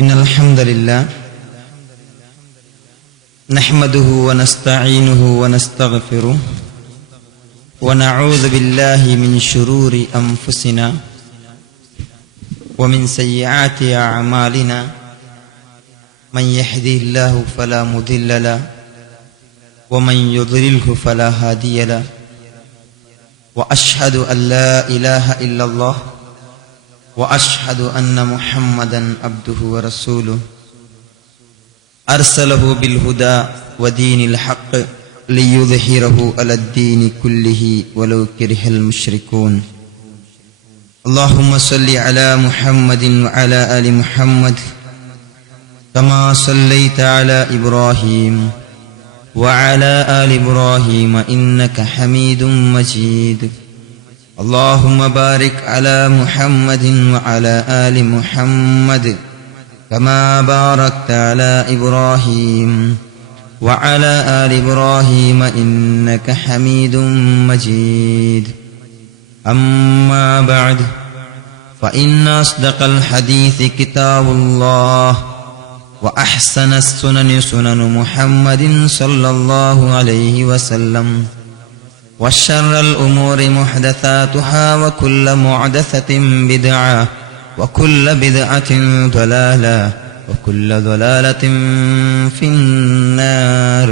innal hamdalillah nahmaduhu wa nasta'inuhu wa nastaghfiruh wa na'udzu billahi min shururi anfusina wa min sayyiati a'malina man yahdihillahu fala mudilla lahu wa man yudlilhu fala hadiya lahu wa ashhadu an la ilaha illallah wa ashhadu anna muhammadan abduhu wa rasuluh arsalahu bil huda wa dinil haqq liyudhhirahu ala ad-din kullihi walau karihal musyrikun. Allahumma salli ala Muhammadin wa ala ali Muhammad kama sallaita ala Ibrahim wa ala ali Ibrahim innaka Hamidum Majid. Allahumma barik ala Muhammadin wa ala ali Muhammad kama barakta ala Ibrahim wa ala ali Ibrahim innaka Hamidum Majid. Amma ba'd, fa inna asdaqal hadithi kitabullah wa ahsanas sunani sunanu Muhammadin sallallahu alaihi wasallam wa syarral umuri muhdatsatuha wa kullu muhdatsatin bid'ah wa kullu bid'atin dhalalah wa kullu dhalalatin finnar.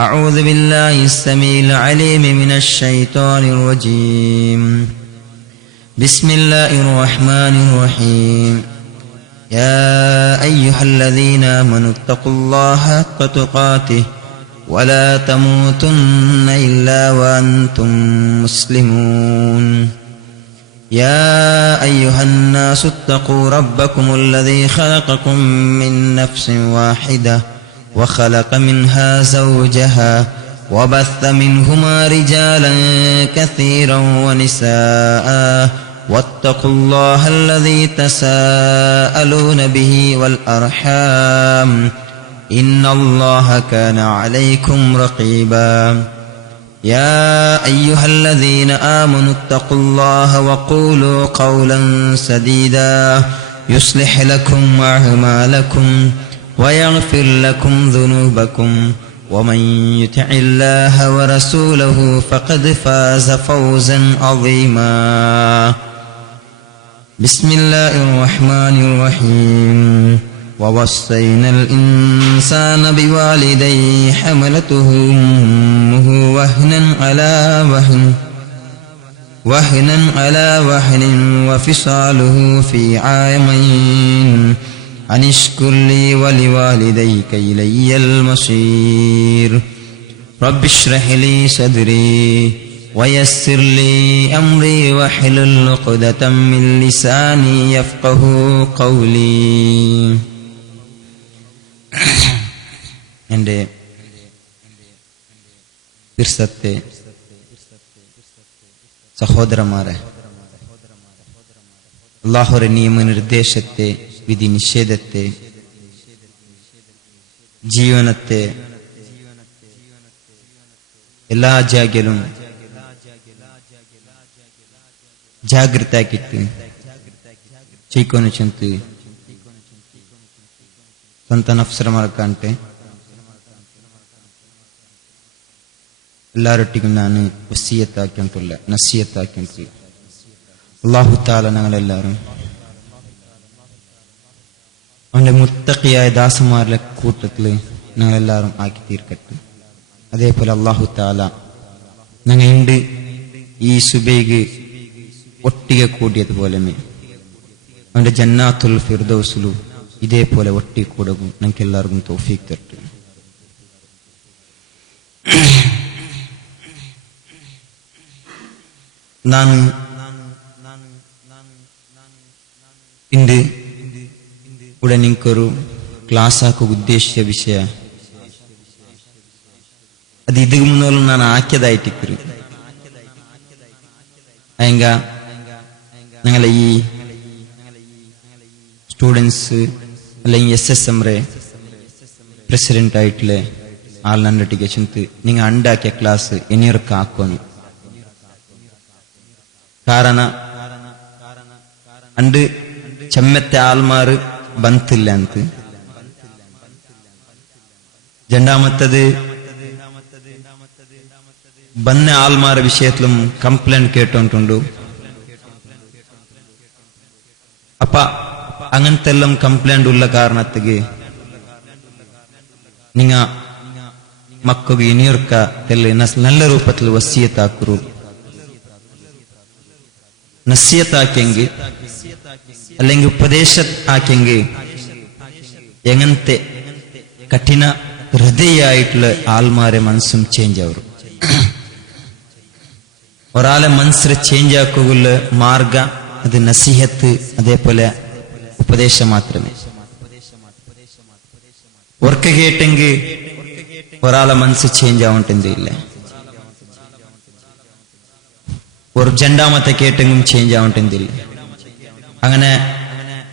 A'udzu billahi as-sami'il 'alim minasy syaithanir rajim. Bismillahirrahmanirrahim. Ya ayyuhalladzina amanu taqullaha haqqa tuqatih wa la tamutunna illa wa antum muslimun. Ya ayyuhan nasu ittaqu rabbakumul ladzi khalaqakum min nafsin wahidah wa khalaqa minha zawjaha wa batha minhuma rijalan katsiran wa nisaa'a wattaqullaha alladzi tasaaluna bihi wal arham innallaha kana 'alaykum raqiba. Ya ayyuhalladzina amanu ittaqullaha wa qulu qawlan sadida yuslih lakum a'malakum wa yaghfir lakum dhunubakum wa man yuti'illaha wa rasulahu faqad faza fawzan 'azima. Bismillahirrahmanirrahim. ووصينا الإنسان بوالديه حملته أمه وهنا على وهن وفصاله في عامين أن اشكر لي ولوالديك إلي المصير. رب اشرح لي صدري ويسر لي أمري واحلل عقدة من لساني يفقه قولي. എൻ്റെ പിർസത്തെ സഹോദരന്മാരെ, അല്ലാഹുവിന്റെ നിയമനിർദ്ദേശത്തെ, വിധി നിഷേധത്തെ, ജീവനത്തെ എല്ലാ ಜಾಗಲೂ ಜಾಗೃತ ಆಗಿತ್ತು ಚೈಕೋನು ಸ್ವಂತ ನಫ್ಸರ ಮರಕಂತೆ എല്ലാവരൊട്ടിക്കും ഞാൻ വസിയത്താക്കിയിട്ടുള്ള നസിയത്താക്കിയിട്ടുള്ള അല്ലാഹു തആല ഞങ്ങളെല്ലാവരും അവന്റെ മുത്തഖിയായ ദാസന്മാരുടെ കൂട്ടത്തിൽ ഞങ്ങളെല്ലാവരും ആക്കി തീർക്കട്ടെ. അതേപോലെ അല്ലാഹു തആല ഞങ്ങളുണ്ട് ഈ സുബൈഗ് ഒട്ടിക കൂടിയതുപോലെ അവന്റെ ജന്നാത്തുൽ ഫിർദൗസിലും ഇതേപോലെ ഒട്ടി കൂടും. ഞങ്ങൾക്ക് എല്ലാവർക്കും തൗഫീഖ് തരട്ടെ. ನಾನು ಇಂದು ಕೂಡ ನಿಂಕರು ಕ್ಲಾಸ್ ಹಾಕೋ ಉದ್ದೇಶ ವಿಷಯ ಅದು ಇದಕ್ಕೆ ಮುನ್ನೋಲು ನಾನು ಹಾಕ್ಯದಾಯ್ತಿಕ್ರು ಹಂಗ ഞങ്ങളെ ഈ സ്റ്റുഡൻസ് അല്ലെങ്കിൽ SSM റേ പ്രസിഡന്റ് ആയിട്ടുള്ള ആളിനൊട്ടിಗೆ ಚಿಂತು നിങ്ങൾ ഉണ്ടാക്കിയ ക്ലാസ് ഇനിയൊക്കെ ಹಾಕೋನು ಕಾರಣ ಅಂಡ್ ಚೆಮ್ಮೆತ್ತೆ ಆಲ್ಮಾರು ಬಂತಿಲ್ಲ ಅಂತ. രണ്ടാമത്തത് ബന്ന ആൾമാരെ വിഷയത്തിലും കംപ്ലൈന്റ് കേട്ടോണ്ടുണ്ടു. അപ്പ അങ്ങനത്തെ എല്ലാം കംപ്ലൈന്റ് ഉള്ള കാരണത്തിക്ക് നിങ്ങ മക്കൾക്ക് ഇനിയൊരുക്ക നല്ല രൂപത്തിൽ വസിയത്താക്കു. നസിയത്താക്കെങ്കിൽ അല്ലെങ്കിൽ ഉപദേശ ആക്കെങ്കിൽ എങ്ങനത്തെ കഠിന ഹൃദയായിട്ടുള്ള ആൾമാരെ മനസ്സും ചേഞ്ച് ആവും. ഒരാളെ മനസ്സിൽ ചേഞ്ച് ആക്കുക മാർഗ അത് നസിഹത്ത്, അതേപോലെ ഉപദേശം മാത്രമേ. ഒർക്ക കേട്ടെങ്കിൽ ഒരാളെ മനസ്സ് ചേഞ്ച് ആവണ്ടെന്നില്ല. ഒരു രണ്ടാമത്തെ കേട്ടെങ്കിലും ചേഞ്ച് ആവണ്ടെന്നില്ല. അങ്ങനെ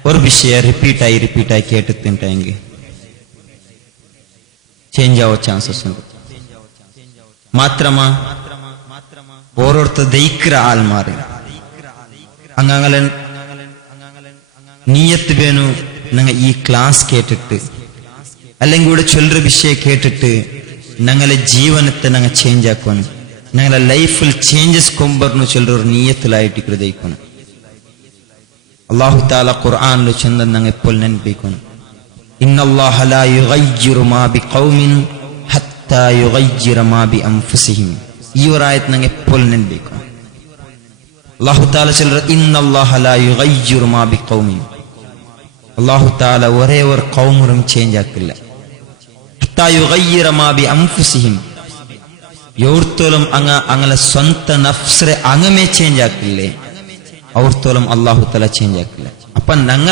ഒരു വിഷയം റിപ്പീറ്റായി കേട്ടിട്ടുണ്ടെങ്കിൽ ചേഞ്ച് ആവോ ചാൻസസ് ഉണ്ട്. മാത്രമാ ഓരോരുത്തർ ദയിക്കിற ആൾമാർ അങ്ങനെ നീയത്ത് വേണു. ഞങ്ങൾ ഈ ക്ലാസ് കേട്ടിട്ട് അല്ലെങ്കിൽ ഇവിടെ ചൊല്ലൊരു വിഷയം കേട്ടിട്ട് ഞങ്ങളെ ജീവനത്തെ ഞങ്ങൾ ചേഞ്ച് ആക്കണം, ഞങ്ങളെ ലൈഫിൽ ചേഞ്ചസ് കൊണ്ടുവരുന്നു ചൊല്ലൊരു നീയത്തിലായിട്ട് ഹൃദയിക്കണം. അല്ലാഹു തആല ഖുർആനിൽ ചൊന്നത് ഞങ്ങൾ ഇപ്പോൾ നെനപ്പിക്കണം. ഇന്നല്ലാഹ ലാ യുഗയ്യിറു മാ ബിഖൗമിൻ ഹത്താ യുഗയ്യിറു മാ ബിഅൻഫുസിഹിം. ഈ ഒരു ആയത്ത് ഞങ്ങൾ ഇപ്പോൾ നെനപ്പിക്കണം. അല്ലാഹു തആല ചൊല്ലുന്നത് ഇന്നല്ലാഹ ലാ യുഗയ്യിറു മാ ബിഖൗമിൻ. അല്ലാഹു തആല ഒരേ ഒരു ഖൗമും ചേഞ്ച് ആക്കില്ല. ഹത്താ യുഗയ്യിറു മാ ബിഅൻഫുസിഹിം. യോർത്തോളം അങ്ങനെ സ്വന്ത നഫ്സിനെ അങ്ങമേ ചേഞ്ച് ആക്കില്ലേ, ಅವ್ರത്തോളം അല്ലാഹു തആല ചേഞ്ച് ആക്കില്ല. അപ്പൊ ഞങ്ങ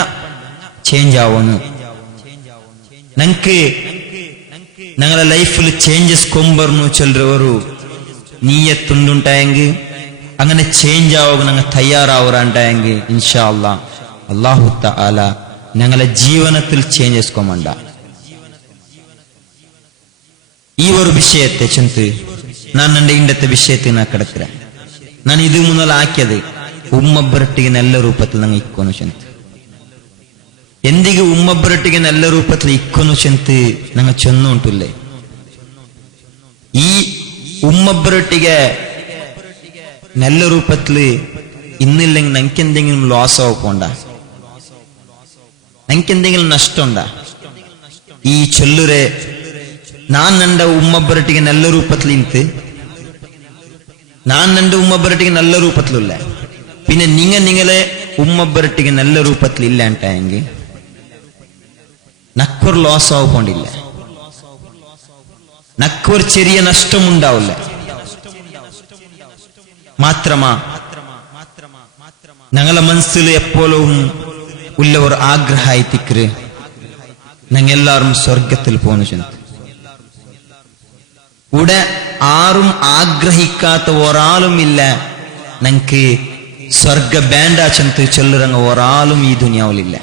ചേഞ്ച് ആവുന്നു. ഞങ്ങൾക്ക് ഞങ്ങളുടെ ലൈഫിൽ ചേഞ്ചസ് കൊണ്ടുവരുന്നു ചൊല്ലൊരു നീയത്തുണ്ടുണ്ടായെങ്കിൽ, അങ്ങനെ ചേഞ്ച് ആവുക ഞങ്ങൾ തയ്യാറാവുറാണ്ടായെങ്കിൽ ഇൻഷാ അല്ലാഹ് അല്ലാഹു തആല ഞങ്ങളുടെ ജീവനത്തിൽ ചേഞ്ചസ് കൊണ്ടുണ്ട. ഈ ഒരു വിഷയത്തെ ചെന്ന് ನಾನು ನನ್ನ ಇಂಡത്തെ ವಿಷಯത്തെ ನಾ ಕಡಕ್ರ. ನಾನು ಇದು ಮುನ್ನಲ್ಲ ಹಾಕ್ಯದೆ ഉമ്മൊಬ್ಬരൊട്ടിಗೆ നല്ല ರೂಪത്തിൽ ನಂಗೆ ಇಕ್ಕೋನು ಚಂತ. ಎಂದಿಗೆ ಉಮ್ಮೊಬ್ಬರೊಟ್ಟಿಗೆ നല്ല ರೂಪത്തിൽ ಇಕ್ಕೋನು ಚಂತ ನಂಗೆ ಚೊನ್ನು ಉಂಟುಲ್ಲೇ. ഈ ഉമ്മൊಬ್ಬരൊട്ടിಗೆ നല്ല ರೂಪത്തിൽ ഇന്നില്ലെങ്കിൽ ഞങ്ങൾക്ക് എന്തെങ്കിലും ലോസ് ആവപ്പോണ്ട, ഞങ്ങൾക്ക് എന്തെങ്കിലും നഷ്ടമുണ്ട. ഈ ചൊല്ലുരെ ഞാൻ എൻ്റെ ഉമ്മൊಬ್ಬരൊട്ടിಗೆ നല്ല ರೂಪത്തിൽ ಇಂತು, ഞാൻ എൻ്റെ ഉമ്മൊಬ್ಬരൊട്ടിಗೆ നല്ല ರೂಪത്തിലുള്ള, പിന്നെ നിങ്ങളെ ഉമ്മൊಬ್ಬരൊട്ടിಗೆ നല്ല ರೂಪത്തിൽ ഇല്ല ഉണ്ടായെങ്കിൽ നക്കൊരു ലോസ് ആവുകൊണ്ടില്ല, നക്കൊരു ചെറിയ നഷ്ടമുണ്ടാവില്ല. മാത്രമാ ഞങ്ങളെ മനസ്സിൽ എപ്പോഴും ഉള്ള ഒരു ആഗ്രഹമായിത്തിക്കറ് ഞങ്ങൾ എല്ലാവരും സ്വർഗത്തിൽ പോന്നു ചെന്ന്. ഇവിടെ ആരും ആഗ്രഹിക്കാത്ത ഒരാളും ഇല്ല ഞങ്ങൾക്ക് സ്വർഗ ബാൻഡാ ചെന്ന് ചൊല്ലുറങ്ങ ഒരാളും ഈ ദുനിയാവിലില്ല.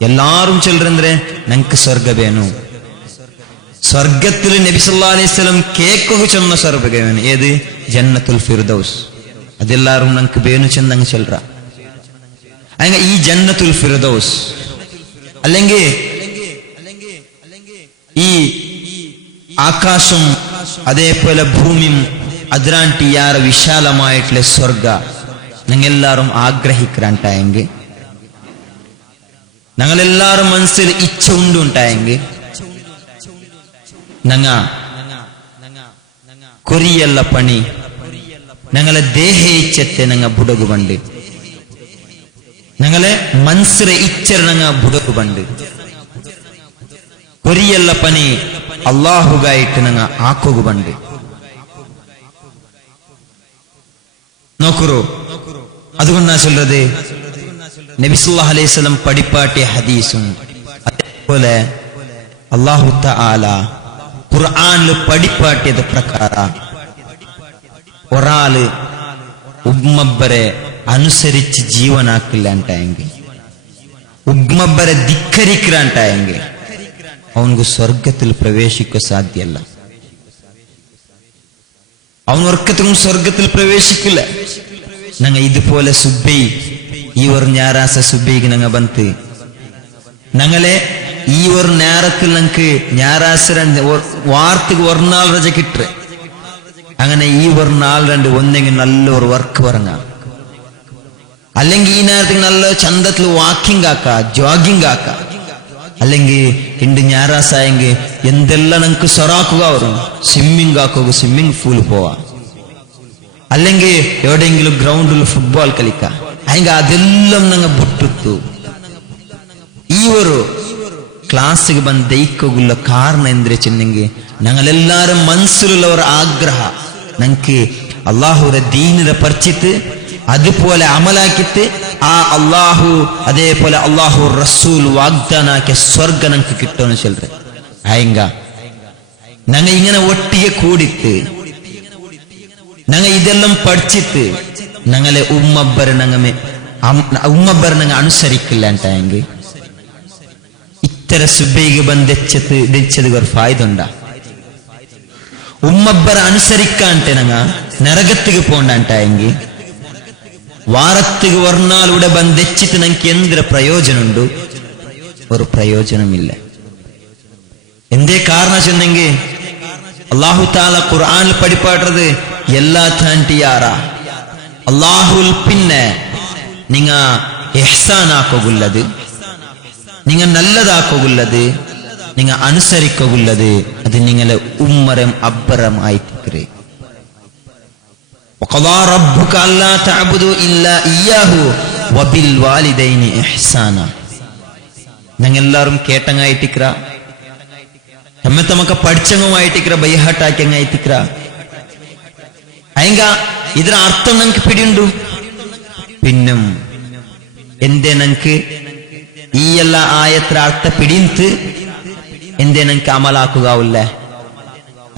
എല്ലാരും ചൊല്ലുറಂದ್ರೆ ഞങ്ങൾക്ക് സ്വർഗ വേണു. സ്വർഗത്തിൽ നബി സല്ലല്ലാഹു അലൈഹി വസല്ലം കേൾക്കുക ചെന്ന സ്വർഗ വേണു. ഏത്? ജന്നത്തുൽ ഫിർദൗസ്. അതെല്ലാരും ഞങ്ങൾക്ക് വേണു ചെന്നങ്ങ് ചൊല്ലറ. അങ്ങനെ ഈ ജന്നത്തുൽ ഫിർദൗസ് അല്ലെങ്കിൽ ഈ ആകാശം അതേപോലെ ഭൂമിയും അതിരാണ്ടി യാര വിശാലമായിട്ടുള്ള സ്വർഗ ഞങ്ങളെല്ലാരും ആഗ്രഹിക്കാണ്ടായെങ്കിൽ, ഞങ്ങളെല്ലാരും മനസ്സിൽ ഇച്ഛ ഉണ്ടുണ്ടായെങ്കിൽ ഞങ്ങ കൊറിയല്ല പണി ഞങ്ങളെ ദേഹ ഇച്ഛത്തെ ഞങ്ങ ബുടകു ബണ്ട്, ഞങ്ങളെ മനസ്സിലെ ഇച്ഛ ഞങ്ങ ബുടകു ബണ്ട്. കൊരിയല്ല പണി അള്ളാഹുഗായിട്ട് ഞങ്ങ ആക്കുക ബണ്ട്. നോക്കുറോ, അതുകൊണ്ടാ ചൊല്ലത് നബി സല്ലല്ലാഹു അലൈഹി വസല്ലം പഠിപ്പാട്ടിയ ഹദീസും അതേപോലെ അല്ലാഹു തആല ഖുർആനിൽ പഠിപ്പാട്ടിയത് പ്രകാര ഒരാള് ഉമ്മബ്ബരെ അനുസരിച്ച് ജീവനാക്കില്ല ഉണ്ടായെങ്കിൽ, ഉമ്മബ്ബരെ ധിക്കരിക്കാണ്ടായെങ്കിൽ അവനക്ക് സ്വർഗത്തിൽ പ്രവേശിക്കാൻ സാധ്യമല്ല. അവൻ ഒർക്കത്തിനും സ്വർഗത്തിൽ പ്രവേശിക്കില്ല. ഞങ്ങ ഇതുപോലെ സുബൈ ഈ ഒരു ഞായറാഴ്ച സുബൈക്ക് ഞങ്ങ ബന്ത് ഞങ്ങളെ ഈ ഒരു നേരത്തിൽ ഞങ്ങൾക്ക് ഞായറാഴ്ച വാർത്തക്ക് ഒരു നാൾ രജ കിട്ടേ അങ്ങനെ ഈ ഒരു നാൾ രണ്ട് ഒന്നെങ്കിൽ നല്ലൊരു വർക്ക് പറഞ്ഞാം അല്ലെങ്കിൽ ഈ നേരത്തേക്ക് നല്ല ചന്തത്തിൽ വാക്കിംഗ് ആക്ക ജോഗിംഗ് ആക്ക അല്ലെങ്കിൽ ഇണ്ട് ഞായറാഴ്ചയെങ്കിൽ എന്തെല്ലാം ഞങ്ങൾക്ക് സൊറാക്കുക വരും സ്വിമ്മിംഗ് ആക്കുക സ്വിമ്മിംഗ് പൂൾ പോവാ അല്ലെങ്കിൽ എവിടെയെങ്കിലും ഗ്രൗണ്ടിൽ ഫുട്ബോൾ കളിക്ക അതിന് അതെല്ലാം ഞങ്ങൾ ബുട്ടിത്തു ഈ ഒരു ക്ലാസ്സിಗೆ ಬಂದು ದೈಕೋಗುಲ್ಲ ಕಾರಣ ಎಂದ್ರೆ ಚೆನ್ನೆಂಗೆ ഞങ്ങളെല്ലാരും മനസ്സിലുള്ള ഒരു ആഗ്രഹ ഞങ്ങൾക്ക് അള്ളാഹുവിന്റെ ദീനിന്റെ പരിചിത്ത് അതുപോലെ അമലാക്കിത്ത് ആ അള്ളാഹു അതേപോലെ അള്ളാഹു റസൂൽ വാഗ്ദാനാക്കിയ സ്വർഗ ഞങ്ങൾക്ക് കിട്ടുമെന്ന് ചൊല്ലുക ആയെങ്ക ഞങ്ങൾ ഇങ്ങനെ ഒട്ടിಗೆ കൂടിത്ത് ഞങ്ങൾ ഇതെല്ലാം പഠിച്ചിട്ട് ഞങ്ങളെ ഉമ്മബ്ബരെ ഞങ്ങൾ അനുസരിക്കില്ല ಅಂತಾയെങ്കിൽ ഇത്തരം സുബൈಗೆ ಬಂದು ദെച്ചത് ഒരു ഫായ്ദ ഉണ്ടാ ഉമ്മബ്ബർ അനുസരിക്കാണ്ട് ഞങ്ങ നരകത്തിക്ക് പോണ്ടായെങ്കിൽ വാരത്തിക്ക് ഒരു നാൾ ഇവിടെ ಬಂದು ദെച്ചിട്ട് ഞങ്ങൾക്ക് എന്തൊരു പ്രയോജനമുണ്ട് ഒരു പ്രയോജനമില്ല എന്തേ കാരണം ചെന്നെങ്കിൽ അല്ലാഹു തആല ഖുർആനിൽ പഠിപ്പാട്ടത് എല്ലാ താന്റിയാറ അല്ലാഹുൽ പിന്നെ നിങ്ങ ഇഹ്സാൻ ആക്കുള്ളത് നിങ്ങൾ നല്ലതാക്കുള്ളത് നിങ്ങൾ അനുസരിക്കുള്ളത് അത് നിങ്ങളെ ഉമ്മരം അബ്ബരം ആയിത്തീരെ വഖദാ റബ്ബുക അല്ലാ തഅബുദു ഇല്ലാ ഇയ്യാഹു വബിൽ വാലിദൈനി ഇഹ്സാന ഞങ്ങൾ എല്ലാവരും കേട്ടങ്ങായിട്ടിക്ര തമ്മക്ക് പഠിച്ചങ്ങുമായിട്ടിക്ര ബൈഹാട്ടാക്കിയങ്ങായിട്ടിക്ര അയങ്ക ഇതിന് അർത്ഥം ഞങ്ങൾക്ക് പിടിയുണ്ടു പിന്നും എന്തേ ഞങ്ങൾക്ക് ഈ എല്ലാ ആയത്ര അർത്ഥ പിടിന്ത് എന്തേ ഞങ്ങൾക്ക് അമലാക്കുക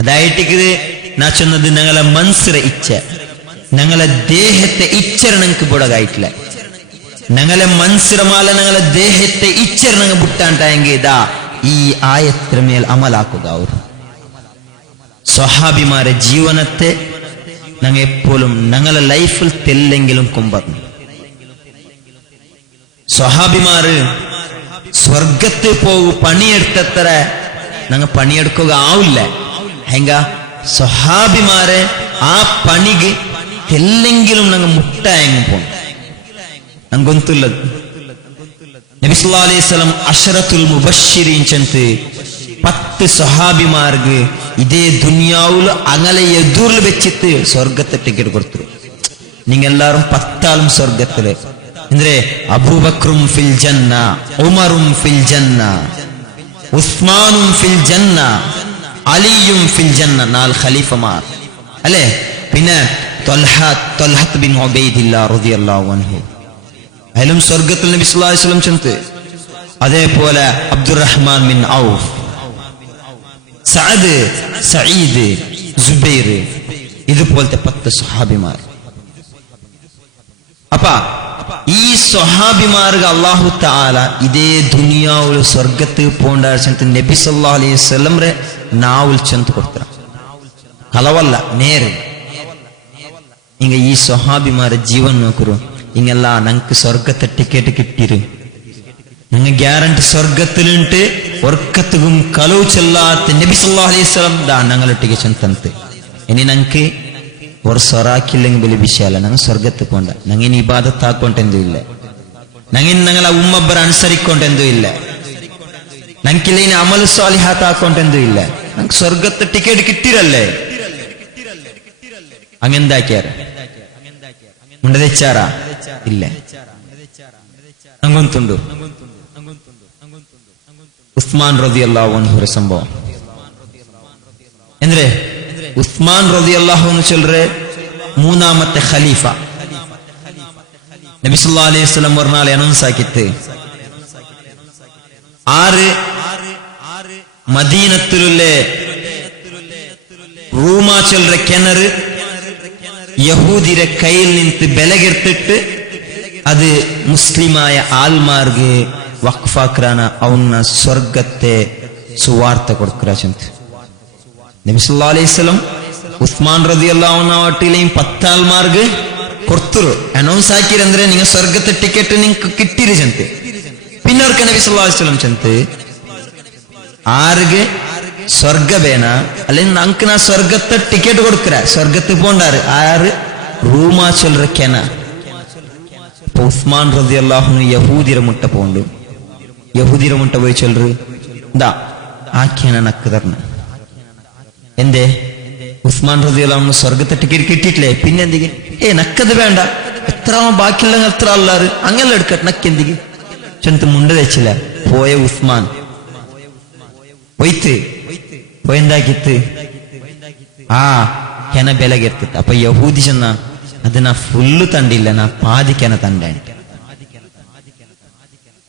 അതായിട്ടിത് നാ ചൊന്നത് ഞങ്ങളെ മനസ്സിലെ ഇച്ഛ ഞങ്ങളെ ദേഹത്തെ ഇച്ഛര ഞങ്ങൾക്ക് ബുടകായിട്ടില്ല ഞങ്ങളെ മനസ്സിരമാല ഞങ്ങളെ ദേഹത്തെ ഇച്ഛര ഞങ്ങൾ ബുട്ടാണ്ടായെങ്കിൽ ഇതാ ഈ ആയത്ര മേൽ അമലാക്കുക സ്വഹാബിമാരെ ജീവനത്തെ ഞങ്ങൾ എപ്പോഴും ഞങ്ങളെ ലൈഫിൽ തെല്ലെങ്കിലും കൊമ്പറന്നു സ്വഹാബിമാര് സ്വർഗത്തിൽ പോകും പണിയെടുത്തത്ര ഞങ്ങൾ പണിയെടുക്കുക ആവില്ല ಹೆಂಗ സ്വഹാബിമാരെ ആ പണിക്ക് തെല്ലെങ്കിലും ഞങ്ങൾ മുട്ട ಹೆಂಗ್ പോണം ഞങ്ങൊന്നുള്ളത് നബി സല്ലല്ലാഹു അലൈഹി വസല്ലം അശറത്തുൽ മുബശ്ശിരീൻ ചന്ത് 10 സ്വഹാബിമാർക്ക് ഇതേ ദുനിയാവിൽ അങ്ങനെ എതിരിൽ വെച്ചിട്ട് സ്വർഗത്തെ ടിക്കറ്റ് കൊടുത്തു നിങ്ങൾ എല്ലാവരും 10 ആളും സ്വർഗത്തില് ಅಂದ್ರೆ അബൂബക്റും ഫിൽ ജന്ന ഉമറും ഫിൽ ജന്ന ഉസ്മാനും ഫിൽ ജന്ന അലിയും ഫിൽ ജന്ന 4 ഖലീഫമാർ അല്ലേ പിന്നെ ത്വൽഹത്ത് ബിൻ ഉബൈദില്ലാഹ് റളിയല്ലാഹു അൻഹു അതിലും സ്വർഗത്തിൽ നബി സല്ലല്ലാഹു അലൈഹി വസല്ലം ചെന്ന് അതേപോലെ അബ്ദുറഹ്മാൻ ബിൻ ഔഫ് സഅദ് സഈദ് സുബൈർ ഇതുപോലത്തെ 10 സ്വഹാബിമാർ അപ്പ ഈ സ്വഹാബിമാർക്ക് അല്ലാഹു തആല ഇതേ ദുനിയാവിൽ സ്വർഗത്തിൽ പോണ്ടാഴ്ച നബി സല്ലല്ലാഹു അലൈഹി വസല്ലം നാവുൽ ചെന്ന് കൊടുത്ത കലവല്ല നേരെ ഇങ്ങ ഈ സ്വഹാബിമാരെ ജീവൻ നോക്കൂ ഇങ്ങെല്ല ഞങ്ങൾക്ക് സ്വർഗത്തെ ടിക്കറ്റ് കിട്ടിര് ഞങ്ങൾ ഗ്യാരണ്ടി സ്വർഗത്തിലുണ്ട് ഒർക്കത്തും കലവ് ചെല്ലാത്ത നബി സല്ലല്ലാഹു അലൈഹി വസല്ലം ദാ ഞങ്ങൾ ടിക്കറ്റ് ചെന്ന് ഇനി ഞങ്ങൾക്ക് ഒരു സ്വറാക്കില്ലെങ്കിൽ വലിയ വിഷയമല്ല ഞങ്ങൾ സ്വർഗത്തിൽ പോണ്ട ഞങ്ങൾ ഇനി ഇബാദത്താക്കൊണ്ടെന്തോ ഇല്ല ഞങ്ങളെ ഉമ്മബ്ബർ അനുസരിക്കൊണ്ടെന്തോ ഇല്ല ഞങ്ങൾക്കില്ല ഇനി അമൽ സ്വാലിഹാത്താക്കൊണ്ടെന്തോ ഇല്ല ഞങ്ങൾക്ക് സ്വർഗത്തെ ടിക്കറ്റ് കിട്ടിരല്ലേ അങ്ങെന്താക്കിയാറ് ഉണ്ടതെച്ചാറാ ഇല്ല അങ്ങൊന്നുണ്ടു ഉസ്മാൻ റളിയല്ലാഹു അൻഹു സംഭവം ಅಂದ್ರೆ ഉസ്മാൻ റളിയല്ലാഹു അൻഹു ചൊല്ലുറേ മൂന്നാമത്തെ ഖലീഫ നബി സല്ലല്ലാഹു അലൈഹി വസല്ലം ഒരു നാൾ അനൗൺസ് ആക്കിയിട്ട് ആറ് മദീനത്തിലുള്ള റൂമ ചൊല്ലുற കിണർ യഹൂദിരെ കയ്യിൽ നിന്ന് ബലകെടുത്തിട്ട് അത് മുസ്ലിമായ ആൽമാർക്ക് വഖഫാക്രാന അവന്ന സ്വർഗത്തെ സുവാർത്ത കൊടുക്കുക ചെന്ന് നബി സല്ലല്ലാഹു അലൈഹി വസല്ലം ഉസ്മാൻ റളിയല്ലാഹു അൻഹു ആട്ടിലെയും 10 ആൾമാർക്ക് കൊടുത്തു അനൗൺസ് ആക്കിರಂದ್ರೆ നിങ്ങൾ സ്വർഗത്തെ ടിക്കറ്റ് നിങ്ങൾക്ക് കിട്ടിര് ചെന്ന് പിന്നോർക്ക് നബി സല്ലല്ലാഹു അലൈഹി വസല്ലം ചെന്ന് ആർക്ക് സ്വർഗ വേണ അല്ലെങ്കിൽ നമുക്ക് നാ സ്വർഗത്തെ ടിക്കറ്റ് കൊടുക്കற സ്വർഗത്തിൽ പോണ്ടാറ് ആറ് റൂമാ ചൊല്ലറ ഉസ്മാൻ റളിയല്ലാഹു അൻഹു യഹൂദിര മുട്ട പോണ്ട് യഹൂദിര മുട്ട പോയി ചൊല്ലറ് എന്താ ആ കെന നക്ക് തരണം എന്തേ ഉസ്മാൻ റളിയല്ലാഹു അൻഹു സ്വർഗത്തെ ടിക്കറ്റ് കിട്ടിയിട്ടില്ലേ പിന്നെ എന്തിಗೆ നക്കത് വേണ്ട എത്ര ബാക്കിയുള്ള എത്ര ആളാറ് അങ്ങനെ എടുക്കട്ടെ നക്കെന്തിಗೆ ചെന്ന് മുണ്ട വെച്ചില്ല പോയ ഉസ്മാൻ പോയിത്ത് പോയെന്താക്കിത്ത് ആ ಕೆನ ಬೆಲೆಗೆರ್ತಿತ್ತು ಅಪ್ಪ ಯಹೂದಿ ಚೆನ್ನ ಅದನ್ನ ಫುಲ್ಲು ತಂಡಿಲ್ಲ ನಾ ಪಾದಿ ಕೆನ ತಂಡ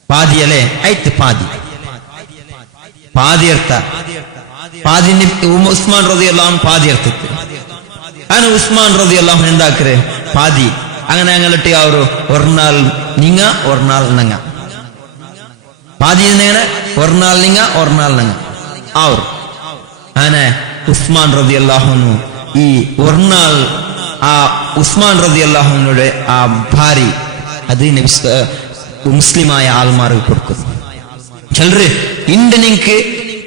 ಪಾದಿಯಲ್ಲೇ ಆಯ್ತು ಪಾದಿ ಅರ್ಥ ಪಾದಿ ഉസ്മാൻ റളിയല്ലാഹു അൻഹു പാതി എടുത്തിട്ട് അങ്ങനെ ഉസ്മാൻ റളിയല്ലാഹു അൻഹു എന്താക്കറ് പാതി അങ്ങനെ അങ്ങോട്ട് അവര് ഒരാൾ നിങ്ങ ഒരാൾ നങ്ങ പാതി ഒരാൾ നിങ്ങ ഒരാൾ നങ്ങ അവർ അങ്ങനെ ഉസ്മാൻ റളിയല്ലാഹു അൻഹു ഈ ഒരാൾ ആ ഉസ്മാൻ റളിയല്ലാഹു അൻഹുയുടെ ആ ഭാര്യ അത് മുസ്ലിമായ ആൾമാർക്ക് കൊടുക്കും ചിലര് ഇണ്ട് നിങ്ങക്ക്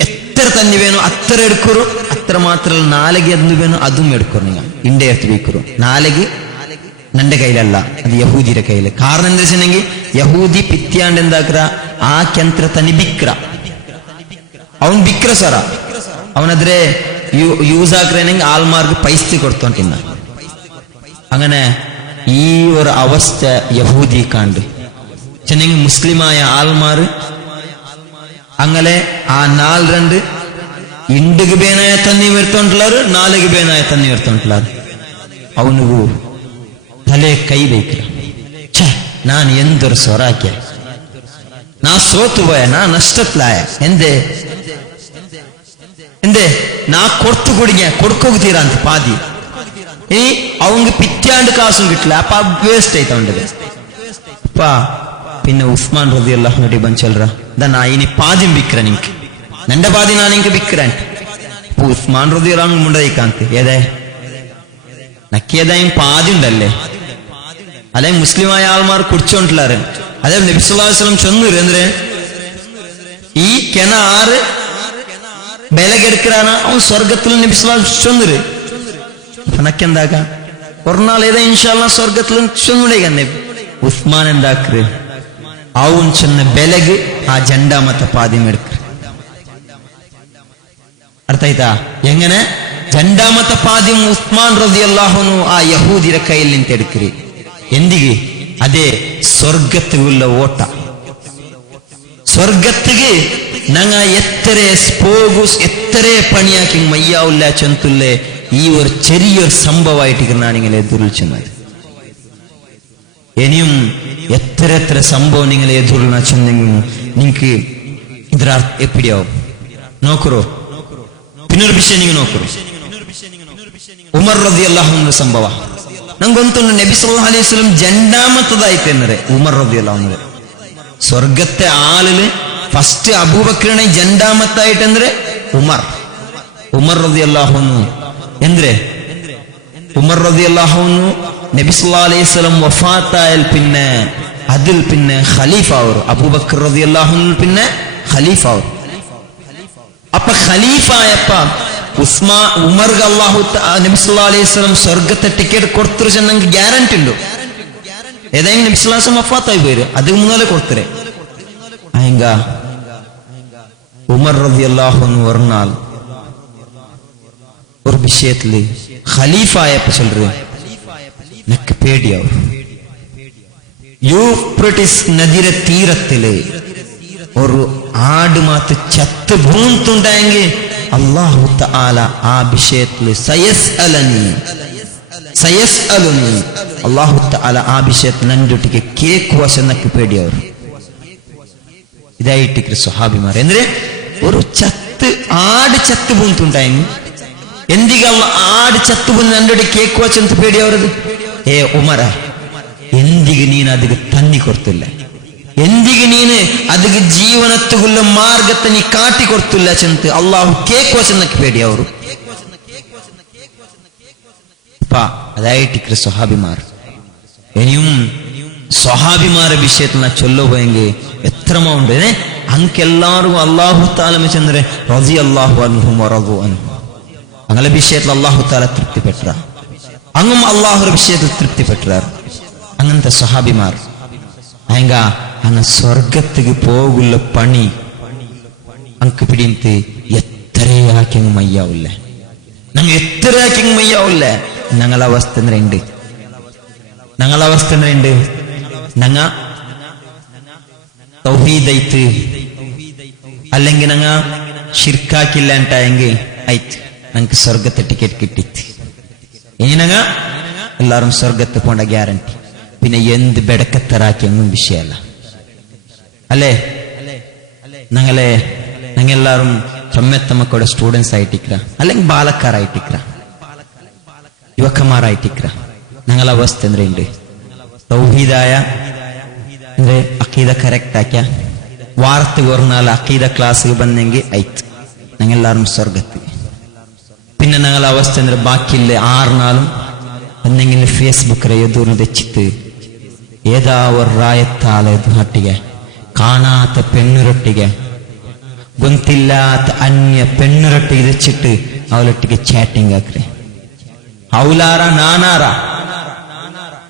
എത്ര തന്നെ വേണോ അത്ര എടുക്കറു അത്ര മാത്രമല്ല നാലകി എന്ത് വേണോ അതും എടുക്കറു നിങ്ങൾ ഇന്റെ എടുത്ത് വെക്കറു നാലകി നന്റെ കയ്യിലല്ല അത് യഹൂദിയുടെ കയ്യില് കാരണം എന്താ വെച്ചിട്ടുണ്ടെങ്കിൽ യഹൂദി പിത്യാണ്ട് എന്താക്കറ ആ ಕೆಂತ್ರ തനി ಬಿಕ್ರ ಅವನ್ ಬಿಕ್ರ ಸರ ಅವನದ್ರೆ യൂസ് ആക്കണമെങ്കിൽ ആൾമാർക്ക് പൈസ കൊടുത്തോണ്ടിരുന്ന അങ്ങനെ ഈ ഒരു അവസ്ഥ യഹൂദി കണ്ട് ചെന്നെങ്കിൽ മുസ്ലിമായ ആൾമാർ അങ്ങനെ ആ 4 ಇಂಡಿಗೆ ಬೇನಾಯ ತನ್ನಿ ಇರ್ತೊಂಟ್ಲಾರು 4 ಬೇನಾಯ ತನ್ನಿ ಇರ್ತೊಂಟ್ಲಾರು ಅವನಿಗೂ ತಲೆ ಕೈ ಬೇಕಿಲ್ಲ ಛೆ ನಾನು ಎಂದೊರು ಸೊರಾಕೆ ನಾ ಸೋತು പോയ ನಾ ನಷ್ಟತ್ಲಾಯ ಎಂದೇ ನಾ ಕೊಡ್ತು ಕುಡಿಗೆ ಕೊಡ್ಕೋಗ್ತೀರಾ ಅಂತ ಪಾದಿ ಈ ಅವಂಗ ಪಿತ್ಯಾಂಡ್ ಕಾಸು കിട്ടില്ല അപ്പ വേസ്റ്റ് ആയിത്തോണ്ടത് അപ്പ പിന്നെ ഉസ്മാൻ റളിയല്ലാഹു അൻഹു ಬಂದು ಚಲ್ರ ദാ ഇനി പാദ്യം വിക്ര നിനക്ക് നന്റെ പാതി ഞാൻ നിനക്ക് വിക്രാൻ അപ്പൊ ഉസ്മാൻ റളിയല്ലാഹു അൻഹു മുണ്ടയിക്കാന്ത് ഏതേ നക്കിയതായും പാതി ഉണ്ടല്ലേ അല്ലെ മുസ്ലിമായ ആൾമാർ കുടിച്ചോണ്ടില്ലാറ് അതെ നബി സല്ലല്ലാഹു അലൈഹി വസല്ലം ചൊന്നൂര് ಅಂದ್ರೆ ഈ ಕೆನ 6 ಬೆಲೆಗೆಡ್ಕರಾನ ಅವನು ಸ್ವರ್ಗത്തിൽ നബി സല്ലല്ലാഹു അലൈഹി വസല്ലം ചൊന്നൂര് നക്കെന്താക ഒരനാൾ ഏതാ ഇൻഷാല്ലാ സ്വർഗത്തിൽ ചൊന്നുടേകന്നെ ഉസ്മാൻ എന്താക്കറ് അവൻ ചെന്ന ಬೆಲೆಗೆ ആ ജണ്ടാമത്തെ പാദ്യം എടുക്കറ് ಅರ್ಥ ಆಯ್ತಾ എങ്ങനെ രണ്ടാമത്തെ പാദ്യം ഉസ്മാൻ റളിയല്ലാഹു അൻഹു ആ യഹൂദിയുടെ കയ്യിൽ നിന്ന് എടുക്കറി എന്തിಗೆ അതെ സ്വർഗത്തിലുള്ള ഓട്ട സ്വർഗത്തിಗೆ ഞങ്ങ എത്ര പണിയാക്കി മയ്യാവില്ല ചെന്തുള്ളേ ഈ ഒരു ചെറിയൊരു സംഭവമായിട്ട് ഞാനിങ്ങനെ എതിർച്ചെന്നത് ഇനിയും എത്ര സംഭവം നിങ്ങൾ എതിർന്ന ചെന്നെങ്കിൽ നിങ്ങൾക്ക് ഇതിന്റെ അർത്ഥം എപ്പിടിയാവും നോക്കറോ പിന്നൊരു വിഷയം നിങ്ങൾ നോക്കറോ ഉമർ റളിയല്ലാഹു അൻഹു സംഭവ ನಂಗೊಂದು ನಬಿ ಸല്ലല്ലാഹು ಅಲೈಹಿ ವಸಲ್ಲಂ രണ്ടാമത്തേതായിട്ട് എന്നരെ ഉമർ റളിയല്ലാഹു അൻഹു സ്വർഗത്തെ ആളില് ഫസ്റ്റ് അബൂബക്കറിനെ രണ്ടാമത്തായിട്ട് എന്നരെ ഉമർ റളിയല്ലാഹു അൻഹു എന്തേ ഉമർ റളിയല്ലാഹു അൻഹു നബി സല്ലല്ലാഹു അലൈഹി വസല്ലം വഫാത്തായാൽ പിന്നെ അതിൽ പിന്നെ ഖലീഫ അവർ അബൂബക്കർ റളിയല്ലാഹു അൻഹു പിന്നെ ഖലീഫ അവർ അപ്പൊ ഖലീഫ ആയപ്പ ഉമർക്ക് അല്ലാഹു നബി സല്ലല്ലാഹു അലൈഹി വസല്ലം സ്വർഗത്തെ ടിക്കറ്റ് കൊടുത്തിരു ചെന്നെങ്കിൽ ഗ്യാരണ്ടി ഉണ്ടോ ഏതായാലും നബി സല്ലല്ലാഹു അലൈഹി വസല്ലം വഫാത്തായി പോയി അത് മുന്നാലെ കൊടുത്തരേ ആയെങ്ക ഉമർ റളിയല്ലാഹു അൻഹു ഒരനാൾ ഒരു വിഷയത്തില് ഖലീഫ ആയപ്പോ ചൊല്ലറ് നക്ക് പേടിയാവും യൂഫ്രട്ടീസ് നദിയുടെ തീരത്തില് ഒരു ആട് മാത്ത് ചത്ത് ഭൂണ്ടുണ്ടായെങ്കിൽ അല്ലാഹു തആല ആ വിഷയത്തില് സയസ്അലുനി അല്ലാഹു തആല ആ വിഷയത്തിൽ നന്റൊട്ടിക്ക് കേക്കുവശന്നക്ക് പേടിയാവും ഇതായിട്ട് സ്വഹാബിമാർ എന്തിനെ ഒരു ആട് ചത്ത് ഭൂണ്ടുണ്ടായെങ്കിൽ എന്തിക ആട് ചത്ത് ഭൂന്ന് നന്റൊട്ടി കേക്കുവച്ചെന്ന് പേടിയാവരുത് ഉമര എന്തിಗೆ ನೀನು ಅದಕ್ಕೆ ತನ್ನಿ ಕೊಡ್ತಿಲ್ಲ ಎಂದಿಗೆ ನೀನು ಅದಕ್ಕೆ ಜೀವನತ್ತುಗುಲ್ಲ ಮಾರ್ಗத்தை ನೀ ಕಾಟಿ ಕೊಡ್ತಿಲ್ಲ ಚಂತ ಅಲ್ಲಾಹು ಕೇಕ್ವಚನಕ್ಕೆ ಬೇಡಿ ಅವರು അതായിട്ട് സ്വഹാബിമാർ ഇനിയും സ്വഹാബിമാരെ വിഷയത്തിൽ ഞാൻ ചൊല്ലുപോയെങ്കിൽ എത്രമാ ഉണ്ട് അങ്കെല്ലാരും അള്ളാഹു താല ചെന്നേ റളിയല്ലാഹു അൻഹും വറദു അൻഹു അങ്ങനെ വിഷയത്തിൽ അള്ളാഹു താല തൃപ്തിപ്പെട്ട അങ്ങും അള്ളാഹുടെ വിഷയത്തിൽ തൃപ്തിപ്പെട്ടാർ അങ്ങനത്തെ സ്വഹാബിമാർ അയങ്ക അങ്ങ് സ്വർഗത്തിക്ക് പോകുള്ള പണി അങ്ക് പിടിയിട്ട് എത്രയാക്കിങ് മയ്യാവില്ലേ ഞങ്ങൾ എത്രയാക്കിങ് മയ്യാവില്ലേ ഞങ്ങളെ അവസ്ഥ ഉണ്ട് ഞങ്ങ തൗഹീദൈത്ത് അല്ലെങ്കിൽ ഞങ്ങ ഷിർക്കാക്കില്ല ഉണ്ടായെങ്കിൽ ആയിത്ത് ഞങ്ങക്ക് സ്വർഗത്തെ ടിക്കറ്റ് കിട്ടിത്ത് ഇനി ഞങ്ങ എല്ലാരും സ്വർഗത്ത് പോണ്ട ഗ്യാരണ്ടി പിന്നെ എന്ത് ബെടക്കത്തറാക്കി ഒന്നും വിഷയമല്ല അല്ലേ ഞങ്ങളെല്ലാരും ചൊമ്മെത്തമ്മക്കോടെ സ്റ്റുഡൻസ് ആയിട്ടിക്ക അല്ലെങ്കിൽ ബാലക്കാരായിട്ടിക്ക യുവക്കന്മാരായിട്ടിക്ക ഞങ്ങളെ അവസ്ഥ ഉണ്ട് തൗഹീദായ ಅಂದ್ರೆ അഖീദ കറക്റ്റ് ആക്കിയ വാർത്ത കുറഞ്ഞാൽ അഖീദ ക്ലാസ് ಬಂದೆಂಗೆ ಆಯ್ತು ഞങ്ങളെല്ലാരും സ്വർഗത്ത് പിന്നെ ഞങ്ങളെ അവസ്ഥ ಅಂದ್ರೆ ബാക്കിയില്ല 6 നാളും എന്തെങ്കിലും ഫേസ്ബുക്കിലെ എതിർന്ന് വെച്ചിട്ട് ഏതാ ഒരു റായത്താളെ നാട്ടിಗೆ കാണാത്ത പെണ്ണുരൊട്ടിಗೆ ഗൊಂತಿല്ലാത്ത അന്യ പെണ്ണുരൊട്ടിಗೆ വെച്ചിട്ട് അവളൊട്ടിಗೆ ചാറ്റിംഗ് ആക്രെ അവലാര നാനാര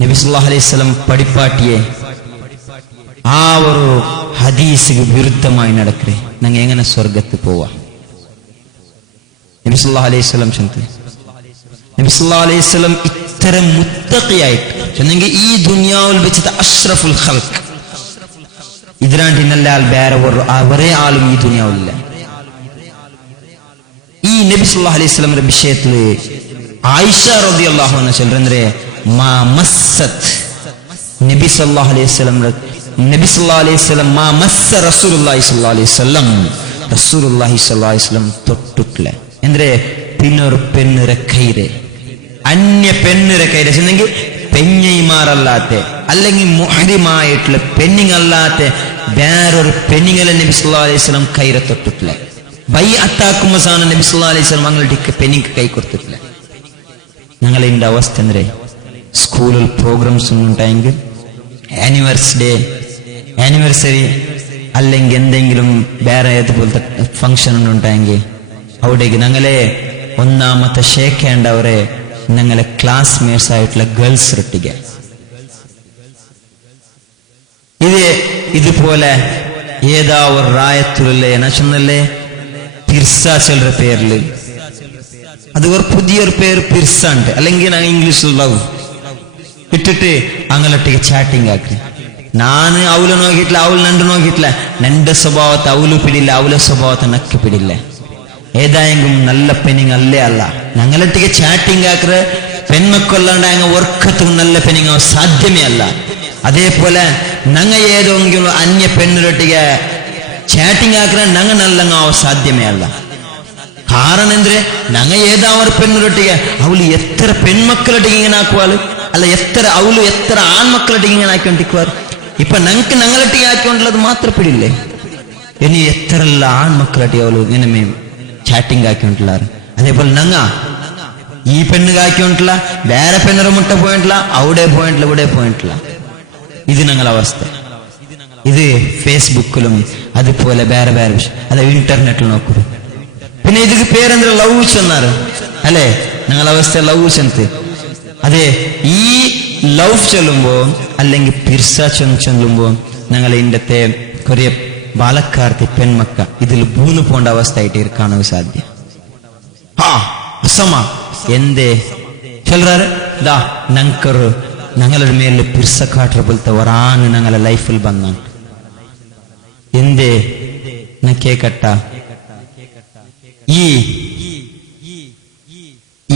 നബി സല്ലല്ലാഹു അലൈഹി വസല്ലം പഠിപ്പാട്ടിയെ ആ ഒരു ഹദീസിന് വിരുദ്ധമായി നടക്കേ ഞങ്ങൾ എങ്ങനെ സ്വർഗത്ത് പോവാ നബി സല്ലല്ലാഹു അലൈഹി വസല്ലം നബി സല്ലല്ലാഹു അലൈഹി വസല്ലം ഇത്തരം മുത്തഖിയായിട്ട് ചെന്നെങ്കിൽ ഈ ദുനിയാവിൽ വെച്ചിട്ട് അഷ്റഫുൽ ഖൽഖ് ഇതിനാണ്ടിനല്ലാൽ വേറെ ഒരേ ആളും ഈ ദുനിയാവിലില്ല ഈ നബി സല്ലല്ലാഹു അലൈഹി വസല്ലം വിഷയത്തിൽ ആയിഷ റളിയല്ലാഹു അൻഹ ചൊല്ലുന്നേ മാ മസ്സത് നബി സല്ലല്ലാഹു അലൈഹി വസല്ലം മാ മസ്സ റസൂലുള്ളാഹി സ്വല്ലല്ലാഹു അലൈഹി വസല്ലം തൊട്ടിട്ടില്ല ಅಂದ್ರೆ പിന്നൊരു പെണ്ണുരെ കൈരെ അന്യ പെണ്ണുരെ കൈരെ ചെന്നെങ്കിൽ പെഞ്ഞൈമാരല്ലാത്ത അല്ലെങ്കിൽ മുഹരിമായിട്ടുള്ള പെണ്ണിങ്ങല്ലാത്ത വേറൊരു പെണ്ണിങ്ങളെ നബി സല്ലല്ലാഹു അലൈഹി വസല്ലം കൈരെ തൊട്ടിട്ടില്ല ബൈഅത്താക്കുമ്പോ സാധനം നബി സല്ലല്ലാഹു അലൈഹി വസല്ലം ഞങ്ങളുടെ പെണ്ണിക്ക് കൈ കൊടുത്തിട്ടില്ല ഞങ്ങളെ അവസ്ഥ ಅಂದ್ರೆ സ്കൂളിൽ പ്രോഗ്രാംസ് ഉണ്ടായെങ്കിൽ ആനിവേഴ്സറി അല്ലെങ്കിൽ എന്തെങ്കിലും വേറെ ഏതുപോലത്തെ ഫംഗ്ഷൻ ഉണ്ടായെങ്കിൽ അവിടേക്ക് ഞങ്ങളെ ഒന്നാമത്തെ ഷേക്കേണ്ടവരെ ഞങ്ങളെ ക്ലാസ്മേറ്റ്സ് ആയിട്ടുള്ള ഗേൾസ് ഒട്ടിಗೆ ഇതുപോലെ ഏതാ ഒരു റായത്തിലല്ലേ എന്നുവെച്ചല്ലേ പിർസ ചിലര പേരില് അത് ഒരു പുതിയൊരു പേര് പിർസ ഉണ്ട് അല്ലെങ്കിൽ ഇംഗ്ലീഷിൽ ലവ് ഇട്ടിട്ട് അങ്ങനൊട്ടിಗೆ ചാറ്റിംഗ് ആക്കി ನಾನು ಅವಳು ನೋಗಿಟ್ಲ ಅವಳು ನಂಡು ನೋಗಿಟ್ಲ ನಂಡ ಸ್ವಭಾವത്തെ ಅವಳು പിടില്ല ಅವಳ സ്വഭാവത്തെ നക്ക് പിടില്ല ഏതായെങ്കിലും നല്ല പെണ്ണിങ് അല്ലേ അല്ല ഞങ്ങളൊട്ടിಗೆ ചാറ്റിംഗ് ആക്കറ് പെൺമക്കൊല്ലാണ്ട് ഒർക്കത്തും നല്ല പെണ്ണിങ് സാധ്യമേ അല്ല അതേപോലെ ഞങ്ങ ഏതെങ്കിലും അന്യ പെണ്ണിലൊട്ടിಗೆ ചാറ്റിംഗ് ആക്കറ ഞങ്ങ നല്ല സാധ്യമേ ಅಲ್ಲ ಕಾರಣ ಅಂದ್ರೆ ഞങ്ങ ഏതാവൊരു പെണ്ണിലൊട്ടിಗೆ ಅವಳು എത്ര പെൺമക്കളൊട്ടിಗೆ ഇങ്ങനെ ആക്കുവാള് അല്ല അവള് എത്ര ആൺമക്കളൊട്ടിಗೆ ഇങ്ങനെ ആക്കിക്കൊണ്ടിരിക്കുവാറ് ഇപ്പൊ ഞങ്ങക്ക് ഞങ്ങളൊട്ടിಗೆ ആക്കിക്കൊണ്ടുള്ളത് മാത്രം പിടില്ലേ ഇനി എത്രല്ല ആൺമക്കളൊട്ടിಗೆ അവള് ഇങ്ങനെ ചാറ്റിംഗ് ആക്കിക്കൊണ്ടില്ലാറ് അതേപോലെ ഞങ്ങ ഈ പെണ്ണുക ആക്കിക്കൊണ്ടില്ല വേറെ പെണ്ണറ മുട്ട പോയിട്ടില്ല അവിടെ പോയിട്ടില്ല ഇവിടെ പോയിട്ടില്ല ഇത് ഞങ്ങളെ അവസ്ഥ ഇത് ഫേസ്ബുക്കിലും അതുപോലെ വേറെ വേറെ വിഷയം അതെ ഇന്റർനെറ്റിൽ നോക്കൂ പിന്നെ ഇതിക്ക് പേരെന്താ ലവ് ചെന്നാറ് അല്ലെ ഞങ്ങളെ അവസ്ഥ ലവ് ചെന്ന് അതെ ഈ ലവ് ചൊല്ലുമ്പോ അല്ലെങ്കിൽ പിർസ ചൊല്ലുമ്പോ ഞങ്ങൾ ഇന്നത്തെ കുറേ ബാലക്കാർത്തി പെൺമക്ക ഇതിൽ ബൂന്ന് പോണ്ട അവസ്ഥ ആയിട്ട് കാണാൻ സാധ്യ അസമ എന്തേ ചൊല്ലാറ് ദാ ഞങ്ങൾക്കൊരു ഞങ്ങളുടെ മേലെ പിർസ കാട്ടുற പോലത്തെ ഒരാണ് ഞങ്ങളെ ലൈഫിൽ വന്ന എന്തേ ഞാൻ കേക്കട്ട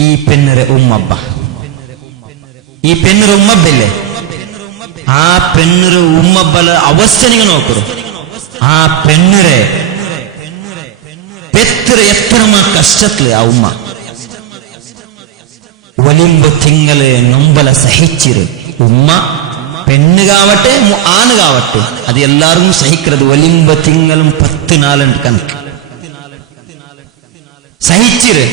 ഈ പെണ്ണുരെ ഉമ്മബ്ബ ഈ പെണ്ണുര ഉമ്മബ്ബല്ലേ ആ പെണ്ണുര ഉമ്മബ്ബല അവസ്ഥ നിങ്ങൾ നോക്കൂ ആ പെണ്ണുരെ എത്രമാ കഷ്ടത്തില് ആ ഉമ്മ ഒലിമ്പ് തിങ്ങള് നൊമ്പല സഹിച്ചിര് ഉമ്മ പെണ്ണുകാവട്ടെ ആണുകാവട്ടെ അത് എല്ലാവർക്കും സഹിക്കുന്നത് ഒലിമ്പ തിങ്ങളും 10 നാളുണ്ട് കണക്ക് സഹിച്ചിര്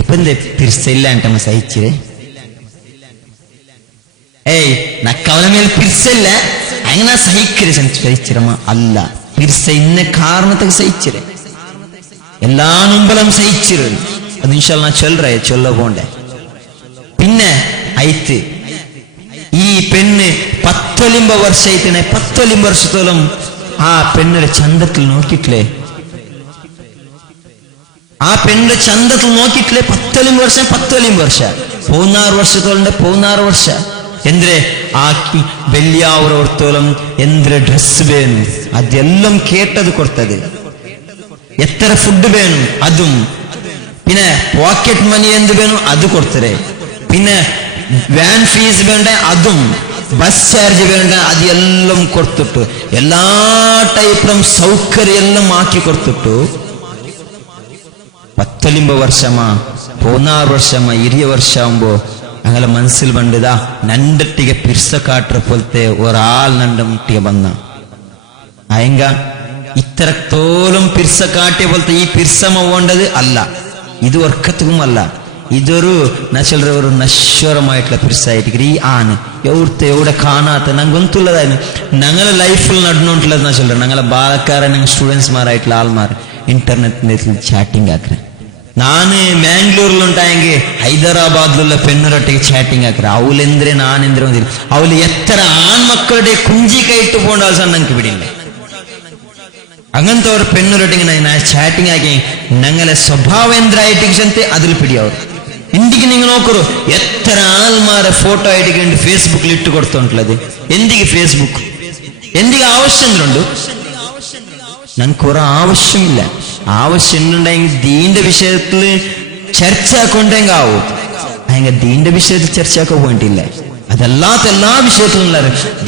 അപ്പൊ എന്തേ തിരിച്ചില്ല സഹിച്ചിര് ഏയ് നക്കവല മേൽ പിരിസല്ല അങ്ങനെ സഹിക്കരുത് സഹിച്ചിരമ അല്ല പിരിസ ഇന്ന കാരണത്തേക്ക് സഹിച്ചിര എല്ലാ മുമ്പലം സഹിച്ചിരു അത് ഇൻഷാല്ലാ ചൊല്ല പോണ്ടേ. പിന്നെ അയത്ത് ഈ പെണ്ണ് 10 വർഷം ആയിത്തന്നെ 10 വർഷത്തോളം ആ പെണ്ണിന്റെ ചന്തത്തിൽ നോക്കിയിട്ടില്ലേ, ആ പെണ്ണിന്റെ ചന്തത്തിൽ നോക്കിയിട്ടില്ലേ 10 വർഷം 16 വർഷത്തോളം 16 ವರ್ಷ ಎಂದ್ರೆ ಆಕಿ ಬೆಲ್ಲಿಯವರವರ್ತೋಲಂ ಎಂದ್ರೆ ಡ್ರೆಸ್ ಬೇನು ಅದೆಲ್ಲಂ ಕೇಟದು ಕೊಡ್ತದೆ, ಎತ್ತರ ಫುಡ್ ಬೇನು ಅದು, പിന്നെ പോക്കറ്റ് മണി എന്ത് വേണം അത് കൊടുത്തരെ, പിന്നെ വാൻ ഫീസ് വേണ്ട അതും, ബസ് ചാർജ് വേണ്ട അതെല്ലാം കൊടുത്തിട്ടു, എല്ലാ ടൈപ്പിലും സൗകര്യം എല്ലാം ആക്കി കൊടുത്തിട്ടു 19 വർഷമാ 16 വർഷമാ 20 വർഷമാകുമ്പോ അങ്ങനെ മനസ്സിൽ പണ്ടിതാ നണ്ടട്ടിಗೆ പിർസ കാട്ടറ പോലത്തെ ഒരാൾ നണ്ട മുട്ടിയ വന്ന അയങ്ക ഇത്രത്തോളം പിർസ കാട്ടിയ പോലത്തെ ഈ പിർസമ പോണ്ടത് അല്ല, ഇത് ഒർക്കത്തും അല്ല, ഇതൊരു നച്ചലറെ ഒരു നശ്വരമായിട്ടുള്ള പിർസായിട്ട് ഈ ആണ് എവിടുത്തെ എവിടെ കാണാത്ത ನಂಗೆ ಗೊತ್ತುಲ್ಲದಾയിരുന്നു. ഞങ്ങളെ ലൈഫിൽ നടന്നുകൊണ്ടുള്ളത് നച്ചലറെ ഞങ്ങളെ ബാലക്കാരെ ഞങ്ങൾ സ്റ്റുഡൻസ്മാരായിട്ടുള്ള ആൾമാർ ഇന്റർനെറ്റിൽ ചാറ്റിംഗ് ആക്കുക. ನಾನು ಮ್ಯಾಂಗ್ಳೂರ್ಲುಂಟಾಯಂಗೆ ಹೈದರಾಬಾದ್ലുള്ള പെണ്ണുരൊട്ടിಗೆ ചാറ്റിംഗ് ആക്കുക. അവലെന്തരെ നാനെന്തരെ വന്നില്ല, അവല് എത്ര ആൺമക്കളുടെ കുഞ്ചി കൈട്ട് പോണ്ടാൽ സാർ ഞങ്ങൾക്ക് പിടിയില്ല. അങ്ങനത്തെ ഒരു പെണ്ണുരൊട്ടിಗೆ ചാറ്റിംഗ് ആക്കി ഞങ്ങളെ സ്വഭാവം എന്തായിട്ടിരിച്ചಂತೆ അതിൽ പിടിയവർ. ഇന്ത്യക്ക് നിങ്ങൾ നോക്കൂ എത്ര ആൾമാരെ ഫോട്ടോ ആയിട്ട് ഫേസ്ബുക്കിൽ ഇട്ട് കൊടുത്തോണ്ടുള്ളത്. എന്തിക്ക് ഫേസ്ബുക്ക് എന്തിക്ക് ആവശ്യങ്ങളുണ്ട്? ഞങ്ങൾക്ക് ഒരു ആവശ്യമില്ല. ആവശ്യമുണ്ടെങ്കിൽ ദീന്റെ വിഷയത്തിൽ ചർച്ചയാക്കൊണ്ടെങ്കാവും, അങ്ങനെ ദീന്റെ വിഷയത്തിൽ ചർച്ചയാക്കാൻ പോയിട്ടില്ല. അതല്ലാത്ത എല്ലാ വിഷയത്തിലുള്ള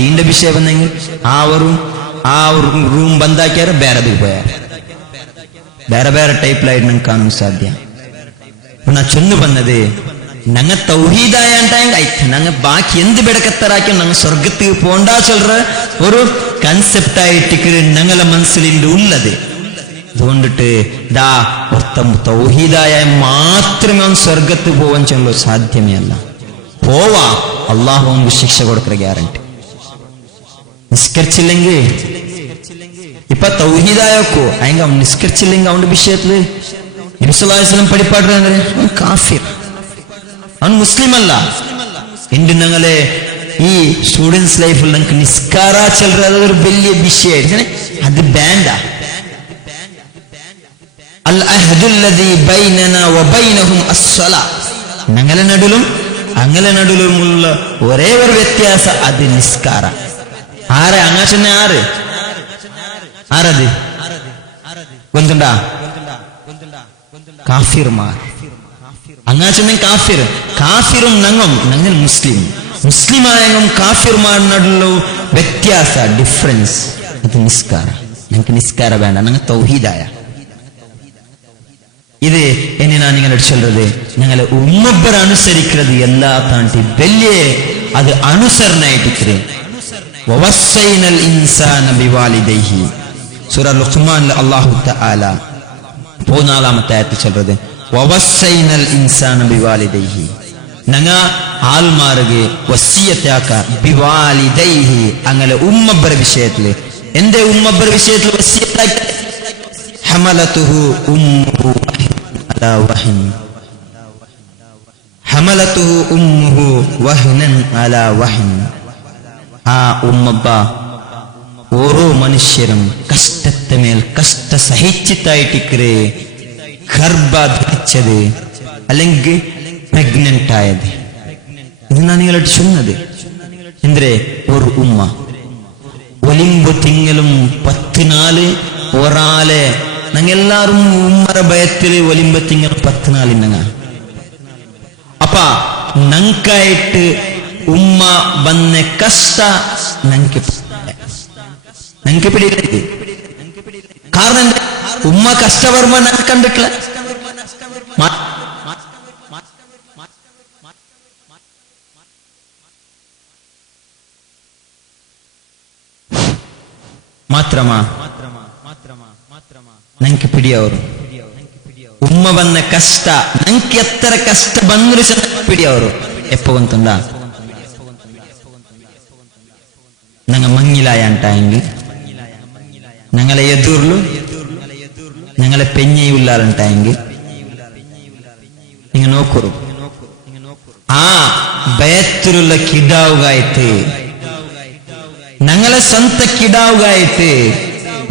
ദീന്റെ വിഷയം വന്നെങ്കിൽ ആ റൂം ബന്ധാക്കിയാറ് ಬೇರೆದು പോയാറ് ಬೇರೆ ಬೇರೆ ಟೈಪ್ಲಾയിട്ട് ನಂಗೆ ಕಾಣುം ಸಾಧ್ಯ. ನಾ ಚೊಂದು ಬಂದದೆ ನಂಗ ತೌಹೀದಾಯ ಅಂಟಾಯಂಗ ಆಯ್ತು, ನಂಗ ಬಾಕಿ എന്ത് ಬೆಡಕತ್ತರಾಕಿ ನಂಗೆ ಸ್ವರ್ಗತ್ತಿಗೆ പോണ്ടാ ചൊല്ലற ഒരു കൺസെപ്റ്റ് ആയിട്ട് ഞങ്ങളെ മനസ്സിലുണ്ട് ഉള്ളത്. അതുകൊണ്ടിട്ട് ദാ ഒത്തം തൗഹീദായ മാത്രമേ അവൻ സ്വർഗത്ത് പോവാൻ ചൊല്ലോ സാധ്യമേ അല്ല. പോവാ അള്ളാഹു അവന് ശിക്ഷ കൊടുക്കുന്ന ഗ്യാരണ്ടി. നിസ്കരിച്ചില്ലെങ്കിൽ ഇപ്പൊ തൗഹീദായോക്കോ അയങ്ക അവൻ നിസ്കരിച്ചില്ലെങ്കിൽ അവന്റെ വിഷയത്തില് നബി സല്ലല്ലാഹു അലൈഹി വസല്ലം പഠിപ്പാടുന്നത് അവൻ കാഫിർ, അവൻ മുസ്ലിം അല്ല. ഇണ്ട് ഞങ്ങളെ ഈ സ്റ്റുഡൻസ് ലൈഫിൽ ഞങ്ങൾക്ക് നിസ്കാര ചെല്ലുന്നത് ഒരു വലിയ വിഷയമായിട്ട് അത് ബാൻഡാ. അൽ അഹ്ദുല്ലദീ ബൈനനാ വബൈനഹും അസ്സലാ, ഞങ്ങളെ നടുലുമുള്ള ഒരേ ഒരു വ്യത്യാസ അത് നിസ്കാര. ആരെ അങ്ങനെ ആരത് ഗൊന്തുണ്ടാ? കാഫിർമാർ. അങ്ങനെ കാഫിറും ഞങ്ങൾ മുസ്ലിമായും കാഫിർമാർ നടുള്ള വ്യത്യാസ ഡിഫറൻസ് അത് നിസ്കാര. ഞങ്ങൾക്ക് നിസ്കാര വേണ്ട, ഞങ്ങൾ തൗഹീദായ. ഇത് ഇനി ഞാൻ നിങ്ങളോട് ചൊല്ലുന്നത് ഞങ്ങളെ ഉമ്മബർ അനുസരിക്കുന്നത് എല്ലാ താണ്ടി വലിയ അത് അനുസരണായിട്ടിരിക്കുന്നത്. വവസ്സൈനൽ ഇൻസാന ബിവാലിദൈഹി സൂറ ലുഖ്മാൻ അല്ലാഹു തആല 14ാമത്തെ ആയത്തിൽ ചൊല്ലുന്നത് വവസ്സൈനൽ ഇൻസാന ബിവാലിദൈഹി, ഞങ്ങ ആൽമാർക്ക് വസിയത്താക്ക ബിവാലിദൈഹി അങ്ങനെ ഉമ്മബർ വിഷയത്തില്. എന്റെ ഉമ്മബർ വിഷയത്തിൽ വസിയത്താക്ക ഹമലതുഹു ഉമ്മുഹു അലാ വഹൻ, ഹമലതുഹു ഉമ്മുഹു വഹ്നൻ അലാ വഹൻ. ആ ഉമ്മബ്ബ ഓരോ മനുഷ്യരും കഷ്ടത്തെ മേൽ കഷ്ട സഹിച്ചിട്ടായിട്ടിക്കരെ ഗർഭ ധരിച്ചത് അല്ലെങ്കിൽ പ്രഗ്നന്റ് ആയത്. ഇത് ഞാൻ നിങ്ങളോട് ചൊന്നത് എന്തേ ഒരു ഉമ്മ ഒലിമ്പ് തിങ്ങലും 14 ഒരാളെ ഞങ്ങെല്ലാരും ഉമ്മറ ഭയത്തില് ഒലിമ്പ തിങ്ങലും 14 ഞങ്ങ. അപ്പ ഞങ്ങൾക്കായിട്ട് ഉമ്മ വന്ന കഷ്ട ഞങ്ങൾക്ക് പിടിക്കരുത്. കാരണം ഉമ്മ കഷ്ടവർമ്മ ഞാൻ കണ്ടിട്ടില്ല. മാത്രമാ ഞങ്ങൾക്ക് പിടിയವರು ഉമ്മ വന്ന കഷ്ട ഞങ്ങൾക്ക് എത്ര കഷ്ട ಬಂದ್ರು പിടിയವರು എപ്പോ ಬಂತುಂಡ ഞങ്ങൾ മങ്ങിലായ ಅಂಟಾയെങ്കിൽ ഞങ്ങളെ എതിർಲು ഞങ്ങളെ പെഞ്ഞയുള്ളാറുണ്ടായെങ്കിൽ നിങ്ങൾ നോക്കൂ ആ ബയത്തിലുള്ള കിടാവുകായിട്ട് ഞങ്ങളെ സ്വന്ത കിടാവുകായിട്ട്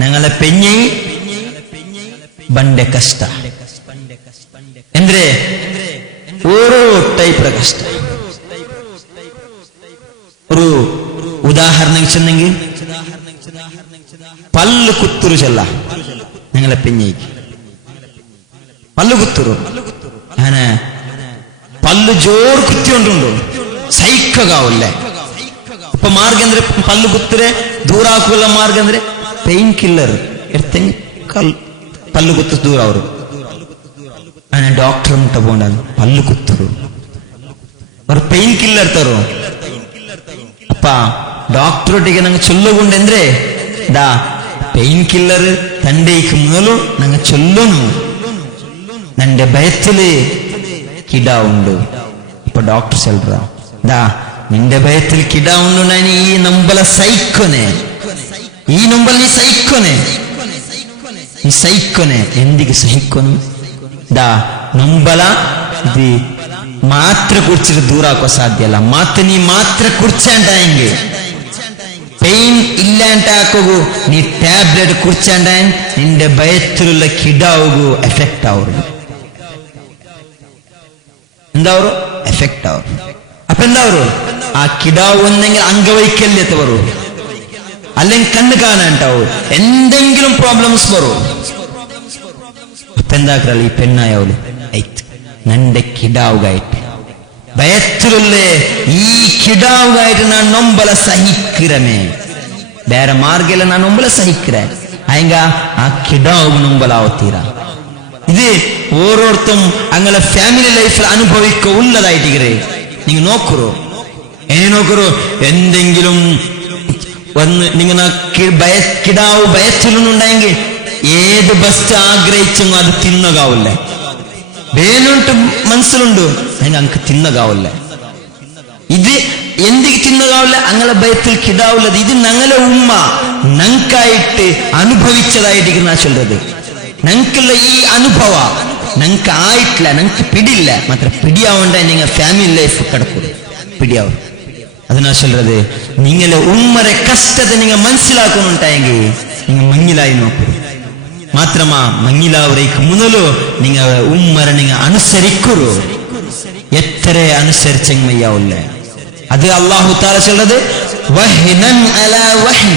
ഞങ്ങളെ പെഞ്ഞി ಬಂಡೆ ಕಷ್ಟ ಅಂದ್ರೆ ಓರೋ ಟೈಪ್ ಕಷ್ಟ ഒരു ഉദാഹരണം ചെന്നെങ്കിൽ പല്ല് കുത്തുരു ചെല്ല ഞങ്ങളെ പെഞ്ഞയ്ക്ക് പല്ല് കുത്തുരു അങ്ങനെ പല്ല് ജോർ കുത്തിക്കൊണ്ടുണ്ടോ സൈക്കಗಾವಲ್ಲೇ ഇപ്പൊ ಮಾರ್ಗ ಅಂದ್ರೆ ಪಲ್ಲು ಕುತ್ತರೆ ದೂರ ಹಾಕುವಲ್ಲ ಮಾರ್ಗ ಅಂದ್ರೆ ಪೇನ್ ಕಿಲ್ಲರ್ ಎಡ್ತಂಗೆ ಪಲ್ಲು ಕುತ್ತ ದೂರ ಅವರು അങ്ങനെ ഡോക്ടർ മുട്ട പോണ്ടാണ് പല്ല് കുത്തുരു അവർ പെയിൻ കില്ലർ തരും അപ്പ ഡോക്ടറൊട്ടിಗೆ ನಂಗೆ ചൊല്ലുകൊണ്ടെಂದ್ರೆ ദാ പെയിൻ കില്ലർ തണ്ടേക്ക് മുതಲು ನಂಗೆ ചൊല്ലുന്നു നന്റെ ഭയത്തില് കിടാ ഉണ്ട് ഇപ്പൊ ഡോക്ടർ ചൊല്ലുക ദാ നിന്റെ ഭയത്തിൽ കിടാ ഉണ്ട് ഞാൻ ഈ നമ്പല സൈക്കോനെ ഈ നമ്പൽ നീ സൈക്കോനെ ഈ സൈക്കോനെ എന്തിಗೆ സഹിക്കുന്നു ദാ നമ്പല ഇത് ಮಾತ್ರ ಕುರ್ಚಿട്ട് ದೂರ ಹಾಕೋ ಸಾಧ್ಯ ಅಲ್ಲ ಮತ್ತೆ ನೀ ಮಾತ್ರ ಕುರ್ಚಾಂಟಾಯಂಗೆ പെയിൻ ഇല്ലാണ്ട് ആക്കൂ നീ ടാബ്ലെറ്റ് കുറിച്ചാണ്ടായ നിന്റെ ഭയത്തിലുള്ള കിടാവുകൂ എഫക്റ്റ് ആവുള്ളൂ എന്താവൂ എഫക്റ്റ് ആവും അപ്പൊ എന്താവൂ ആ കിടാവ് ഒന്നെങ്കിൽ അംഗവൈകല്യത്തെ വരൂ അല്ലെങ്കിൽ കണ്ണ് കാണാണ്ടാവും എന്തെങ്കിലും പ്രോബ്ലംസ് വരൂ അപ്പൊ എന്താക്കല്ല ഈ പെണ്ണായാവൂല് നന്റെ കിടാവുകായിട്ട് ഭയത്തിലുള്ള ഈ കിടാവുകായിട്ട് ഞാൻ നൊമ്പല സഹിக்கிறമേ ಬೇರೆ ಮಾರ್ಗಲ್ಲ ನಾನು ನೊಂಬಲ ಸಹಿக்கிறேன் അയങ്ക ആ കിടാവ് നൊമ്പലാവത്തീര ഇത് ഓരോരുത്തരും അങ്ങനെ ഫാമിലി ലൈഫിൽ അനുഭവിക്ക ഉള്ളതായിട്ടില്ലേ നിങ്ങൾ നോക്കൂ എന്നെ നോക്കൂ എന്തെങ്കിലും ഒന്ന് നിങ്ങൾ കിടാവ് ഭയത്തിലുണ്ടായെങ്കിൽ ഏത് ബസ് ആഗ്രഹിച്ചെങ്കിൽ അത് തിന്നകാവില്ലേ ಬೇನುಂಟು ಮನಸ್ಸಿലുണ്ട് ഞങ്ങൾക്ക് തിന്നകാവില്ല ഇത് എന്തിക്ക് തിന്നകാവില്ല അങ്ങനെ ഭയത്തിൽ കിടാവുള്ളത് ഇത് ഞങ്ങളെ ഉമ്മ ഞങ്ങൾക്കായിട്ട് അനുഭവിച്ചതായിട്ട് ഞാൻ ചൊല്ലത് ഞങ്ങൾക്കുള്ള ഈ അനുഭവ ഞങ്ങൾക്ക് ആയിട്ടില്ല ഞങ്ങൾക്ക് പിടിയില്ല മാത്ര പിടിയാവണ്ട നിങ്ങൾ ഫാമിലി ലൈഫ് കിടക്കും പിടിയാവും അതിനാ ചൊല്ലത് നിങ്ങളെ ഉമ്മരെ കഷ്ടത്തെ നിങ്ങൾ മനസ്സിലാക്കുന്നുണ്ടായെങ്കിൽ നിങ്ങൾ മങ്ങിലായി നോക്കൂ മാത്രമാ മങ്ങിലാവരേക്ക് മുതലു നിങ്ങൾ ഉമ്മരെ നിങ്ങൾ അനുസരിക്കൂ എത്ര അനുസരിച്ചെങ്കയ്യാവില്ല അത് അല്ലാഹു തആല ചൊല്ലത് വഹ്നൻ അലാ വഹ്ൻ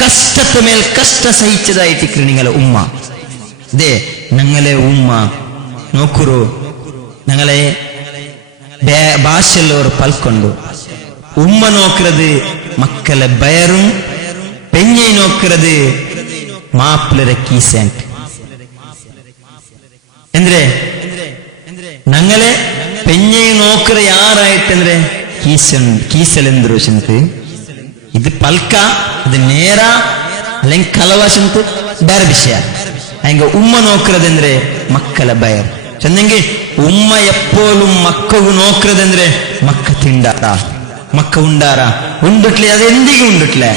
കഷ്ടത്തെ മേൽ കഷ്ട സഹിച്ചതായിട്ട് നിങ്ങളെ ഉമ്മ ദേ ഞങ്ങളെ ഉമ്മ നോക്കൂ ഞങ്ങളെ ഭാഷയുള്ളവർ പൽക്കൊണ്ടു ഉമ്മ നോക്കുന്നത് മക്കളെ ബയറും പെഞ്ഞെ നോക്കുന്നത് മാപ്പിളരെ കീസെന്റ് ಅಂದ್ರೆ ഞങ്ങളെ പെഞ്ഞെ നോക്കറ ಯಾರಾയിട്ടെಂದ್ರೆ ಕೀಸಲೆಂದ್ರು ಚಿಂತ ಇದು ಪಲ್ಕ ಇದು ನೇರ അല്ലെങ്കിൽ ಕಲವ ಚಿಂತ ಬೇರೆ ವಿಷಯ ಹಂಗ ಉಮ್ಮ ನೋಕರದೆಂದ್ರೆ ಮಕ್ಕಳ ಭಯ ಚೆಂದಂಗೆ ಉಮ್ಮ ಎಪ್ಪೋಲು ಮಕ್ಕಳು ನೋಕರದೆಂದ್ರೆ ಮಕ್ಕ ತಿಂಡಾರ ಮಕ್ಕ ಉಂಡಾರ ಉಂಡುಟ್ಲೆ ಅದು ಎಂದಿಗೆ ಉಂಡುಟ್ಲೆ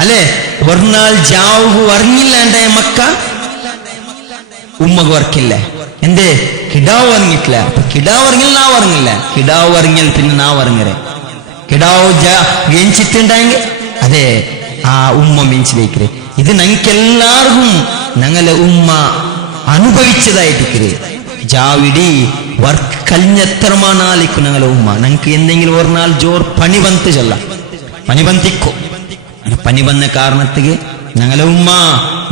അല്ലേ ഒരാൾ ജാവുക ഉറങ്ങില്ല മക്ക ഉമ്മക്ക് ഉറക്കില്ല എന്തേ കിടാവ് ഉറങ്ങിട്ടില്ല അപ്പൊ കിടാവ് ഉറങ്ങില്ല നാ ഉറങ്ങില്ല കിടാവ് ഉറങ്ങിയാൽ പിന്നെ നാ ഉറങ്ങരെ കിടാവ് വെഞ്ചിട്ടുണ്ടായെങ്കിൽ അതെ ആ ഉമ്മ മെഞ്ചിലേക്കരെ ഇത് ഞങ്ങൾക്കെല്ലാവർക്കും ഞങ്ങളെ ഉമ്മ അനുഭവിച്ചതായിട്ടിക്കരെ ജാവിടി വർക്ക് കഴിഞ്ഞെത്രമാനാലിക്കും ഞങ്ങളെ ഉമ്മ ഞങ്ങൾക്ക് എന്തെങ്കിലും ഒരു നാൾ ജോർ പണി ബന്ത് ചൊല്ല പണി ബന്തിക്കും പനി വന്ന കാരണത്തിക്ക് ഞങ്ങളെ ഉമ്മ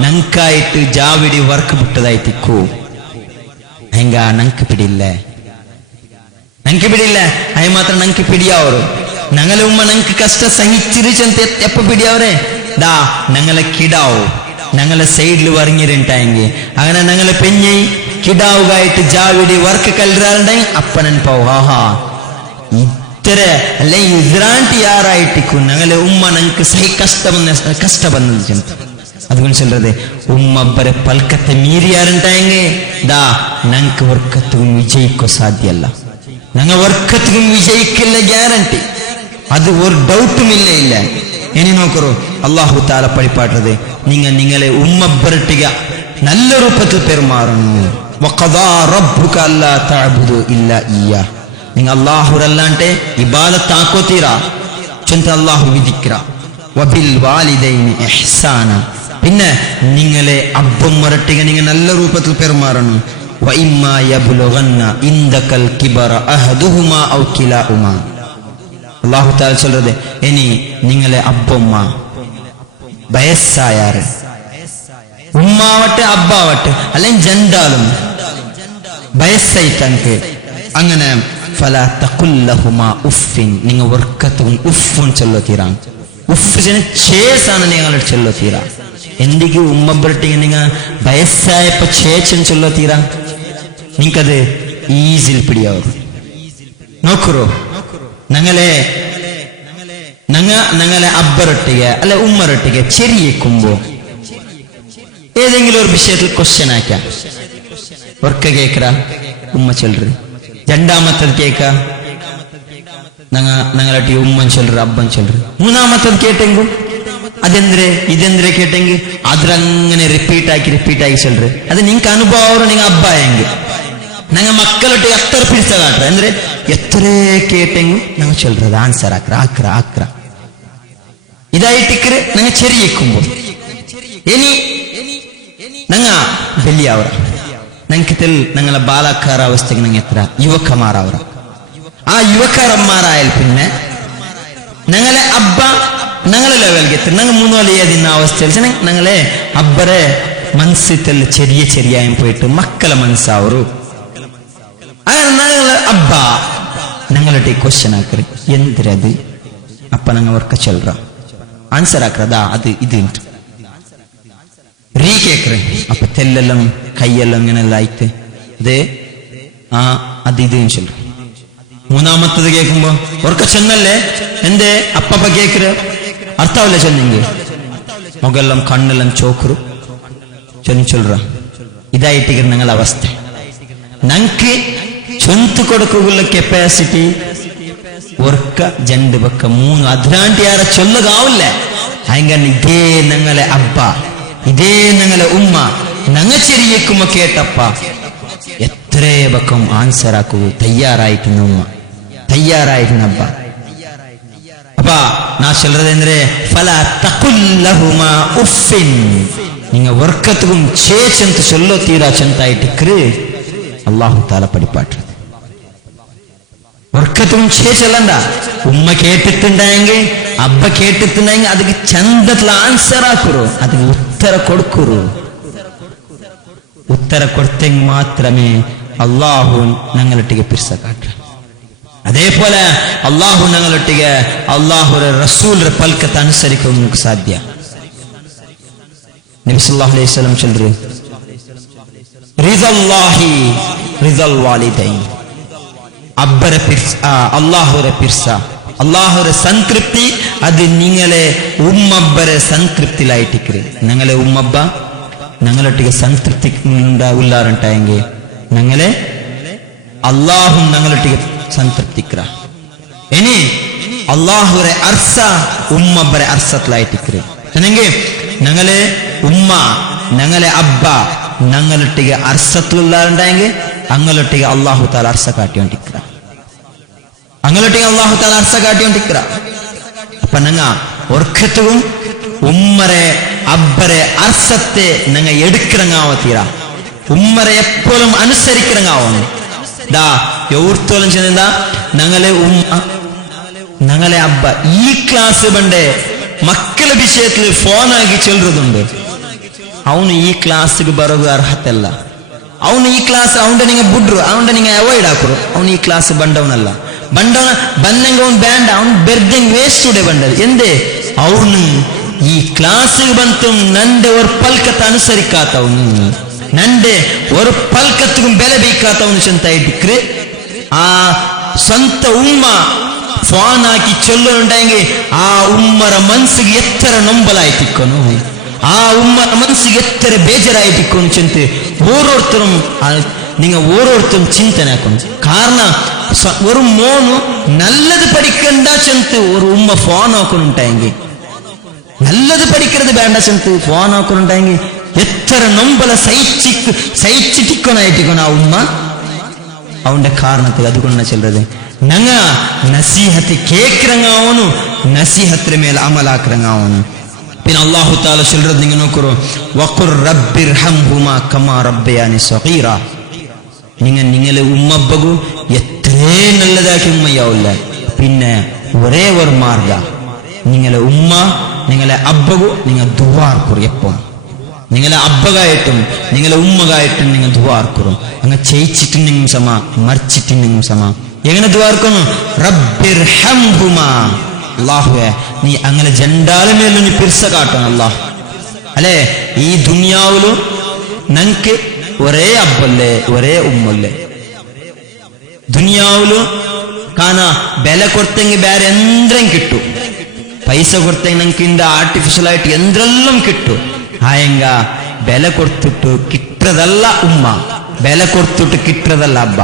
ഞങ്ങൾക്കായിട്ട് ജാവിടി വർക്ക് വിട്ടതായിട്ടിക്കൂ ಹೆಂಗ ನಂಗೆ പിടിയില്ല അത് മാത്രം ഞങ്ങൾക്ക് പിടിയാവರು ഞങ്ങളെ ഉമ്മ ഞങ്ങൾക്ക് കഷ്ട സഹിച്ചിരിച്ചಂತ എപ്പ പിടിയാവരെ ദാ ഞങ്ങളെ കിടാവു ഞങ്ങളെ സൈഡിൽ വറങ്ങിരുണ്ടായെങ്കിൽ അങ്ങനെ ഞങ്ങളെ പെഞ്ഞി കിടാവുകായിട്ട് ജാവിടി വർക്ക് കല്ലിറാറുണ്ടെങ്കിൽ അപ്പ ನೆನಪಾವು ആഹാ ഇത്ര അല്ലെ ഇസ്രാಂಟಿ ಯಾರಾയിട്ടിക്കൂ ഞങ്ങളെ ഉമ്മ ഞങ്ങൾക്ക് സഹി കഷ്ട വന്നത് ചിന്ത അതുകൊണ്ട് ചൊല്ലത് ഉമ്മಬ್ಬരെ പൽക്കത്തെ മീരിയാറുണ്ടായെങ്കിൽ ദാ ഞങ്ങൾക്ക് വർക്കത്തും വിജയിക്കോ സാധ്യല്ല ഞങ്ങൾ വർക്കത്തും വിജയിക്കില്ല ഗ്യാരണ്ടി അത് ഒരു ഡൗട്ടും ഇല്ല ഇനി നോക്കൂ അല്ലാഹു തആല പഠിപ്പാട്ടത് നിങ്ങളെ ഉമ്മബരട്ടിക നല്ല രൂപത്തിൽ പെരുമാറുന്നു വഖദാ റബ്ബുക അല്ലാ തഅബുദു ഇല്ലാ ഇയ്യാ നിങ്ങൾ അല്ലാഹുരല്ലാണ്ടെ ഇബാദത്ത് ആക്കോതീരാ ചന്ത അല്ലാഹു വിധിക്ര വബിൽ വാലിദൈനി ഇഹ്സാന പിന്നെ നിങ്ങളെ അബ്ബമ്മരട്ടിക നിങ്ങൾ നല്ല രൂപത്തിൽ പെരുമാറണം വഇമ്മാ യബ്ലുഗന്ന ഇൻദകൽ കിബറ അഹദുഹുമാ ഔ കിലാഹുമാ അല്ലാഹു തആല சொல்றது ഇനി നിങ്ങളെ അബ്ബമ്മ വയസ്സായാറ് ഉമ്മാവട്ടെ അബ്ബാവട്ടെ അല്ലെങ്കിൽ ജണ്ടാലും വയസ്സായി തനിക്ക് അങ്ങനെ ഫലാ തഖുൽ ലഹുമാ ഉഫ്ഫിൻ നിങ്ങൾ വർക്കത്തും ഉഫ്ഫുൻ ചൊല്ലതീരാ ഉഫ്ഫിനെ ചേസാണ് നിങ്ങൾ ചൊല്ലതീരാ എന്തിക്ക് ഉമ്മബർട്ടിಗೆ നിങ്ങൾ വയസ്സായപ്പോൾ ചേച്ചൻ ചൊല്ലതീരാ നിങ്ങക്കത് ഈസിൽ പിടിയാവും നോക്കൂ ഞങ്ങളെ അബ്ബറൊട്ടിಗೆ അല്ല ഉമ്മറൊട്ടിಗೆ ചെറിയേക്കുമ്പോ ഏതെങ്കിലും ഒരു വിഷയത്തിൽ ക്വസ്റ്റ്യൻ ആക്കാം ഒർക്ക കേക്കറ ഉമ്മ ചൊല്ലു രണ്ടാമത്തത് കേക്ക ഞങ്ങളട്ടി ഉമ്മൻ ചൊല്ലു അബ്ബൻ ചൊല്ലു മൂന്നാമത്തത് കേട്ടെങ്കിൽ അതെന്തിരെ ഇതെന്തിരെ കേട്ടെങ്കിൽ അത്രങ്ങനെ റിപ്പീറ്റ് ആക്കി ചൊല്ലു അത് നിങ്ങൾക്ക് അനുഭവം നിങ്ങൾ അബ്ബായെങ്കിൽ ഞങ്ങൾ മക്കളൊട്ടി എത്ര പിടിച്ച കാട്ടുക ಅಂದ್ರೆ എത്ര കേട്ടെങ്കിൽ ഞങ്ങൾ ചൊല്ലത് ആൻസർ ആക്ര ഇതായിട്ടിക്കറ് ഞങ്ങൾ ചെറിയേക്കുമ്പോ ഇനി ഞങ്ങ വലിയവರ ഞങ്ങൾക്ക് ഞങ്ങളെ ബാലക്കാര അവസ്ഥക്ക് ഞങ്ങൾ എത്ര യുവക്കമാരവರ ആ യുവക്കാരന്മാരായാൽ പിന്നെ ഞങ്ങളെ അബ്ബ ഞങ്ങളെ ലെവൽಗೆ എത്ര ഞങ്ങൾ മൂന്നോലിയതിന്ന അവസ്ഥയിൽ ഞങ്ങളെ അബ്ബരെ മനസ്സിൽ ചെറിയായും പോയിട്ട് മക്കളെ മനസ്സാവರು അങ്ങനെ ഞങ്ങളെ അബ്ബ ഞങ്ങളുടെ ക്വസ്റ്റ്യൻ ആക്കറി എന്തിരത് അപ്പ ഞങ്ങൾ അവർക്ക് ചൊല്ലറ ആൻസർ ആക്കറതാ അത് ഇത് റീ കേക്കറ് അപ്പൊ തെല്ലെല്ലാം കൈയെല്ലാം ഇങ്ങനെല്ലാം ആയിട്ട് ഇത് അത് ഇത് ചൊല്ലു മൂന്നാമത്തത് കേൾക്കുമ്പോ ഓർക്ക ചെന്നല്ലേ എന്റെ അപ്പപ്പ കേക്കറ് അർത്ഥാവില്ല ചെന്നെങ്കിൽ മുഖെല്ലാം കണ്ണെല്ലാം ചോക്കറു ചൊല്ലുറ ഇതായിട്ട് ഞങ്ങളുടെ അവസ്ഥ ഞങ്ങൾക്ക് ചൊന്തു കൊടുക്കുള്ള കപ്പാസിറ്റി ഒർക്ക ജണ്ട് പക്ക മൂന്ന് അതിനാണ്ടി ആരെ ചൊല്ലുകാവില്ല അങ്ങനെ ഇതേ ഞങ്ങളെ അബ്ബ ഇതേ ഞങ്ങളെ ഉമ്മ ഞങ്ങൾ ചെറിയേക്കുമ്പോ കേട്ടപ്പ എത്ര പക്കം ആൻസർ ആക്കൂ തയ്യാറായിരിക്കുന്ന ഉമ്മ തയ്യാറായിരിക്കുന്ന അബ്ബ അപ്പ നാ ചൊല്ലത് എന്തിരെ ഫലാ തഖുൽ ലഹുമാ ഉഫ്ഫിൻ നിങ്ങൾ വർക്കത്തും ചേച്ചന്ത ചൊല്ലോ തീരാ ചെന്തായിട്ടിക്കറ് അല്ലാഹു തആല പഠിപ്പാട്ട് വർക്കത്തും ചേച്ചല്ലണ്ട ഉമ്മ കേട്ടിട്ടുണ്ടായെങ്കിൽ അബ്ബ കേട്ടിട്ടുണ്ടെങ്കിൽ അതിക്ക് ചന്തത്തിൽ ആൻസർ ആക്കുറു അതിന് ഉത്തര കൊടുക്കുറു ഉത്തര കൊടുത്തെങ്കിൽ മാത്രമേ അള്ളാഹു ഞങ്ങളൊട്ടിಗೆ പിർസ കാട്ട അതേപോലെ അള്ളാഹു ഞങ്ങളൊട്ടിಗೆ അള്ളാഹുര റസൂലിന്റെ പൽക്കത്ത് അനുസരിക്കാൻ നമുക്ക് സാധ്യ നബി സല്ലല്ലാഹു അലൈഹി വസല്ലം ചൊല്ലു റിദല്ലാഹി റിദൽ വാലിദൈൻ അബ്ബരെ പിർസ അള്ളാഹുര പിർസ അള്ളാഹുര സംതൃപ്തി അത് നിങ്ങളെ ഉമ്മബ്ബരെ സംതൃപ്തിയിലായിട്ടിക്കറ് ഞങ്ങളെ ഉമ്മബ്ബ ഞങ്ങളൊട്ടിಗೆ സംതൃപ്തി ഉള്ളാറുണ്ടായെങ്കിൽ ഞങ്ങളെ അള്ളാഹും ഞങ്ങളൊട്ടിಗೆ സംതൃപ്തിക്കറ ഇനി അള്ളാഹുരെ അർസ ഉമ്മബ്ബരെ അർസത്തിലായിട്ടിക്കറ് അല്ലെങ്കിൽ ഞങ്ങളെ ഉമ്മ ഞങ്ങളെ അബ്ബ ഞങ്ങളൊട്ടിಗೆ അർസത്തിലുള്ളാറുണ്ടായെങ്കിൽ അങ്ങലൊട്ടിಗೆ അള്ളാഹു താല അർസ കാട്ടിക്കൊണ്ടിരിക്കുക അങ്ങലൊട്ടിಗೆ അള്ളാഹു താല അർസ കാട്ടിക്കൊണ്ടിരിക്കുക അപ്പൊ ഞങ്ങ ഒർക്കത്തും ഉമ്മരെ അബ്ബരെ അർസത്തെ ഞങ്ങൾ എടുക്കിറങ്ങാവോ തീരാ ഉമ്മരെ എപ്പോഴും അനുസരിക്കിറങ്ങാവോ ദാ എവിടത്തോളം ചെന്നാ ഞങ്ങളെ ഉമ്മ ഞങ്ങളെ അബ്ബ ഈ ക്ലാസ് പണ്ടേ മക്കളെ വിഷയത്തിൽ ഫോണാക്കി ചൊല്ലുന്നുണ്ട് ಅವನು ಈ ಕ್ಲಾಸ್ಗೆ ಬರೋದು ಅರ್ಹತೆ ಅಲ್ಲ ಅವನು ಈ ಕ್ಲಾಸ್ ಅವನ ನಿಂಗೆ ಬಿಡ್ರು ಅವನ ನಿಂಗೆ ಅವಾಯ್ಡ್ ಹಾಕರು ಅವನು ಈ ಕ್ಲಾಸ್ ಬಂದವನಲ್ಲ ಬಂದಂಗ ಅವನು ಬ್ಯಾಂಡ್ ಅವನು ಬೆರ್ದಂಗ್ ವೇಸ್ಟ್ ಉಡೆ ಬಂದದು ಎಂದೇ ಅವನು ಈ ಕ್ಲಾಸ್ಗೆ ಬಂತು ನಂದೆ ஒரு ಪಲ್ಕತ್ ಅನುಸರಿಕಾತವನು ನಂದೆ ஒரு ಪಲ್ಕತ್ಗೂ ಬೆಲೆ ಬೇಕಾತವನು ಚಂತ ಇಟ್ಟಿಕ್ರೆ ಆ ಸ್ವಂತ ಉಮ್ಮ ಫೋನ್ ಹಾಕಿ ಚೊಲ್ಲುಂಟಾಂಗೆ ಆ ಉಮ್ಮರ ಮನಸ್ಸಿಗೆ ಎತ್ತರ ನೊಂಬಲಾಯ್ತಿಕ್ಕನು ആ ഉമ്മ മനസ്സിಗೆ എത്ര ബേജാറായിട്ടിക്കും ചിന്ത ഓരോരുത്തരും ചിന്തനാക്കും കാരണം ഒരു മോന് നല്ലത് പഠിക്കണ്ട ചിന്ത ഒരു ഉമ്മ ഫോൺ നോക്കുന്നുണ്ടായെങ്കിൽ നല്ലത് പഠിക്കരുത് വേണ്ട ചെന്ത് ഫോൺ നോക്കുന്നുണ്ടെങ്കിൽ എത്ര നൊമ്പല സഹിച്ചിട്ടിക്കണായിട്ടിക്കണ ഉമ്മ അവന്റെ കാരണത്തിൽ അതുകൊണ്ടാണ് ചെല്ലത് ഞങ്ങ നസീഹത്ത് കേക്കറങ്ങാവನು നസീഹത്തിന് മേൽ അമലാക്കറങ്ങാവನು പിന്നെ അല്ലാഹു തആല ചൊല്ലறது നിങ്ങൾ നോക്കൂ വഖുർ റബ്ബിർഹംഹുമാ കമാ റബ്ബയാനി സഗീറ നിങ്ങളെ ഉമ്മബ്ബഗു എത്രേ നല്ലതാക്കി ഉമ്മയാവില്ല പിന്നെ ഒരേ ഒരു മാർഗ നിങ്ങളെ ഉമ്മ നിങ്ങളെ അബ്ബഗു നിങ്ങൾ ദുആർക്കുറു എപ്പം നിങ്ങളെ അബ്ബകായിട്ടും നിങ്ങളെ ഉമ്മകായിട്ടും നിങ്ങൾ ദുആർക്കുറു അങ്ങ് ചെയ്യിച്ചിട്ടുണ്ടെങ്കിലും സമ മരിച്ചിട്ടുണ്ടെങ്കിലും സമ എങ്ങനെ ദുആർക്കുന്നു റബ്ബിർഹംഹുമാ അല്ലാഹുവേ നീ അങ്ങനെ ജണ്ടാല മേൽ നീ പിർസ കാട്ടണം അല്ലാഹ് അല്ലേ ഈ ദുനിയാവിലും ഞങ്ങൾക്ക് ഒരേ അബ്ബല്ലേ ഒരേ ഉമ്മല്ലേ ദുനിയാവിലും കാണാ വില കൊടുത്തെങ്കിൽ വേറെ എന്തെങ്കിലും കിട്ടും പൈസ കൊടുത്തെങ്കിൽ ഞങ്ങൾക്ക് ഇന്റെ ആർട്ടിഫിഷ്യൽ ആയിട്ട് എന്തെല്ലാം കിട്ടും ആയെങ്ക വില കൊടുത്തിട്ട് കിട്ടതല്ല ഉമ്മ വില കൊടുത്തിട്ട് കിട്ടതല്ല അബ്ബ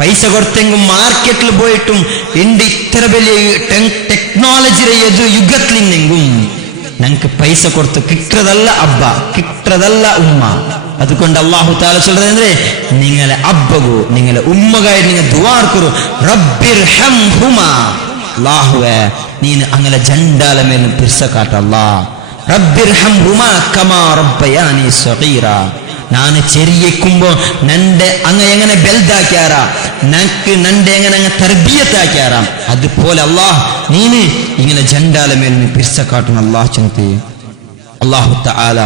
പൈസ കൊടുത്തെങ്കിൽ മാർക്കറ്റിൽ പോയിട്ടും എന്റെ ഇത്ര വലിയ ടെക്നോളജിയുടെ യുഗത്തിലെങ്കും ഞങ്ങൾക്ക് പൈസ കൊടുത്ത് കിട്ടതല്ല അബ്ബ കിട്ടതല്ല ഉമ്മ അതുകൊണ്ട് അല്ലാഹു തആല ചൊല്ലുന്നത് നിങ്ങളെ അബ്ബഗു നിങ്ങളെ ഉമ്മകായിട്ട് നിങ്ങൾ ദുആർക്കുറു റബ്ബിർഹംഹുമാ അല്ലാഹുവേ നീ അങ്ങനെ ജണ്ടാല മേൽ പിർസ കാട്ടല്ലാ റബ്ബിർഹംഹുമാ കമാ റബ്ബയാനി സഗീറ ನಾನು ചെറിയക്കുമ്പോ നന്റെ അങ്ങ എങ്ങനെ ബെൽദാക്കിയാറ നക്ക് നന്റെ എങ്ങനെ അങ്ങ് തർബിയത്ത് ആക്കിയാറ അതുപോലെ അല്ലാഹ് നീന് ഇങ്ങനെ ജണ്ടാല മേൽ നീ പിർസ കാട്ടണം അല്ലാഹ് ചന്തി അല്ലാഹു തആല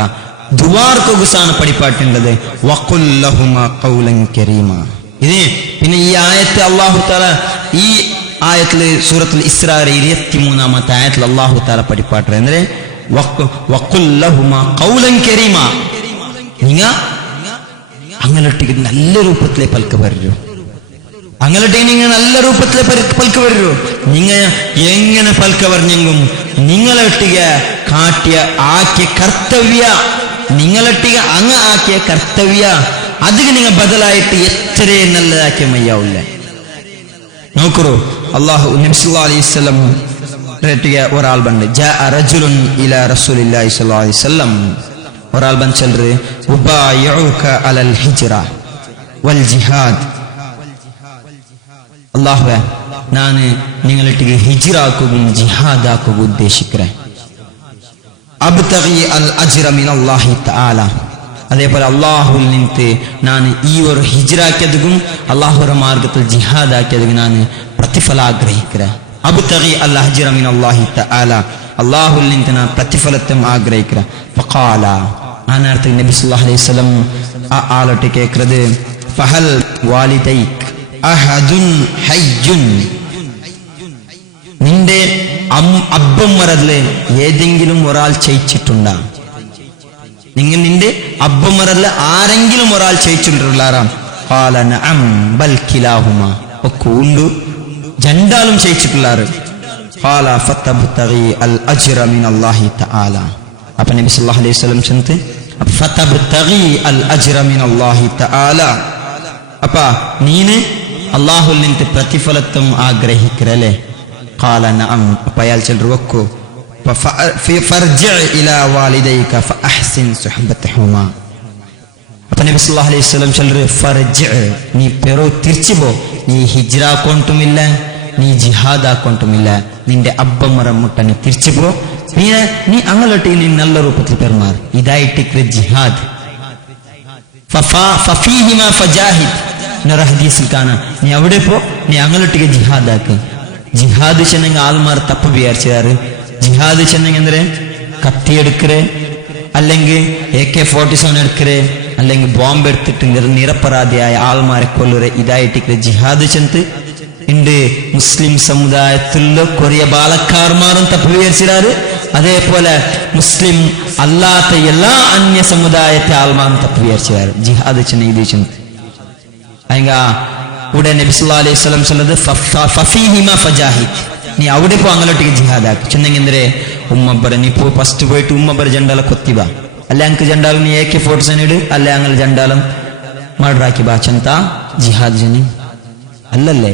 ദുആർക്ക് ഗുസാണ് പഠിപ്പാട്ടുള്ളത് വഖുൽ ലഹുമാ ഖൗലൻ കരീമ ഇത് പിന്നെ ഈ ആയത്ത് അല്ലാഹു തആല ഈ ആയത്തിൽ സൂറത്തുൽ ഇസ്രാ 23-ാമത്തെ ആയത്തിൽ അല്ലാഹു തആല പഠിപ്പാട്ടത് ಅಂದ್ರೆ വഖുൽ ലഹുമാ ഖൗലൻ കരീമ നിങ്ങ അങ്ങനൊട്ടിക്ക് നല്ല രൂപത്തിലെ പൽക്ക് വരൂ അങ്ങനൊട്ടിക്ക് നിങ്ങൾ നല്ല രൂപത്തിലെ പൽക്ക് വരൂ നിങ്ങ എങ്ങനെ പൽക്ക പറഞ്ഞെങ്കും നിങ്ങളൊട്ടിಗೆ കാട്ടിയ ആക്കിയ കർത്തവ്യ നിങ്ങളൊട്ടിಗೆ അങ്ങ് ആക്കിയ കർത്തവ്യ അതിന് നിങ്ങൾ ബദലായിട്ട് എത്രേ നല്ലതാക്കിയ മയ്യാവില്ല നോക്കൂ അല്ലാഹു നബി സല്ലല്ലാഹു അലൈഹി വസല്ലം ഒരാൾ ബണ്ട് ജാഅ റജുലുൻ ഇലാ റസൂലില്ലാഹി സ്വല്ലല്ലാഹു അലൈഹി വസല്ലം ഒരാൾ ബൻ ചൊല്ലു ഉബായിഉക അലൽ ഹിജ്റ വൽ ജിഹാദ് അല്ലാഹുവേ ഞാൻ നിങ്ങളിട്ടിಗೆ ഹിജ്റ ആക്കുകയും ജിഹാദ് ആക്കുകയും ഉദ്ദേശിக்கிறேன் അബ്തഗി അൽ അജ്റ മിനല്ലാഹി തആല അതേപോലെ അല്ലാഹുവിൽ നിന്ന് ഞാൻ ഈ ഒരു ഹിജ്റ ആക്കിയതും അല്ലാഹുവിന്റെ മാർഗ്ഗത്തിൽ ജിഹാദ് ആക്കിയതും ഞാൻ പ്രതിഫലം ആഗ്രഹിக்கிறேன் അബ്തഗി അൽ അജ്റ മിനല്ലാഹി തആല അല്ലാഹുവിൽ നിന്ന് ഞാൻ പ്രതിഫലത്തെ ആഗ്രഹിக்கிறேன் ഫഖാല ആനർത്ത് നബി സല്ലല്ലാഹു അലൈഹി വസല്ലം ആ ആളോട്ട് കേൾക്കുന്നത് ഫഹൽ വാലിദൈക് അഹദുൻ ഹയ്യുൻ നിന്റെ അബ്ബന്മാരിൽ ഏതെങ്കിലും ഒരാൾ ചെയ്യിച്ചിട്ടുണ്ടോ നിന്റെ അബ്ബന്മാരിൽ ആരെങ്കിലും ഒരാൾ ചെയ്യിച്ചിട്ടുള്ളാരാം ഖാല നഅം ബൽ കിലാഹുമ ഒക്കെ ഉണ്ട് രണ്ടാളും ചെയ്യിച്ചിട്ടുള്ളാറ് ഖാല ഫതബ്തഗി അൽ അജ്റ മിനല്ലാഹി തആല അപ്പോൾ നബി സല്ലല്ലാഹു അലൈഹി വസല്ലം ചന്ത് ഫതബ്തഗി അൽ അജ്റ മിനല്ലാഹി തആല അപ്പോൾ നീനെ അല്ലാഹുവിൽ നിന്ന് പ്രതിഫലത്തും ആഗ്രഹിക്കരല്ലേ ഖാല നഅം അപ്പോൾ അയാൾ ചൊല്ലുവക്കോ ഫർജിഅ ഇലാ വാലിദൈക ഫഅഹ്സിൻ സുഹബതഹുമാ അപ്പോൾ നബി സല്ലല്ലാഹു അലൈഹി വസല്ലം ചൊല്ലു ഫർജിഅ നീ പെറോ തിരിച്ചു പോ നീ ഹിജ്റ ആക്കൊണ്ടുമില്ല നീ ജിഹാദ് ആക്കൊണ്ടുമില്ല നിന്റെ അബ്ബമറ മുട്ടനെ തിരിച്ചു പോ നീ അങ്ങോട്ട് നീ നല്ല രൂപത്തിൽ പെരുമാറ് ഇതായിട്ട് ജിഹാദ് ഫഫീഹിമാ ഫജാഹിദ് എന്നൊരു ഹദീസിൽ കാണാം നീ അവിടെ പോ നീ അങ്ങോട്ടേക്ക് ജിഹാദ് ആക്ക് ജിഹാദ് ചെന്നെങ്കിൽ ആൾമാർ തപ്പ് വിചാരിച്ചാറ് ജിഹാദ് ചെന്നെങ്കിൽ എന്തേ കത്തിയെടുക്കറേ അല്ലെങ്കിൽ AK-47 എടുക്കറേ അല്ലെങ്കിൽ ബോംബ് എടുത്തിട്ട് നിരപരാധിയായ ആൾമാരെ കൊല്ലുറേ ഇതായിട്ട് ജിഹാദ് ചെന്ന് ഇണ്ട് മുസ്ലിം സമുദായത്തിലുള്ള കുറേ ബാലക്കാർമാരും തപ്പ് വിചാരിച്ചാറ് അതേപോലെ മുസ്ലിം അല്ലാത്ത എല്ലാ അന്യ സമുദായത്തെ ആൾമാരും തപ്പ് വിചാരിച്ചാറ് ജിഹാദ് ചെന്ന് ഇത് ചെന്ന് അയങ്ക ഇവിടെ നബി സല്ലല്ലാഹു അലൈഹി വസല്ലം ചൊല്ലത് ഫഫീഹിമാ ഫജാഹിദ് നീ അവിടെ പോ അങ്ങോട്ടേക്ക് ജിഹാദ് ആക്ക് ചെന്നെങ്കിൽ എന്തേ ഉമ്മബര നീ പോ ഫസ്റ്റ് പോയിട്ട് ഉമ്മബര ജണ്ടാല കൊത്തിബ അല്ലെ അങ്ക് ജണ്ടാലും നീ AK-47 ഇട് അല്ലെ അങ്ങനെ ജണ്ടാലം മർഡറാക്കി ബാ ചന്ത ജിഹാദ് ജനി അല്ലല്ലേ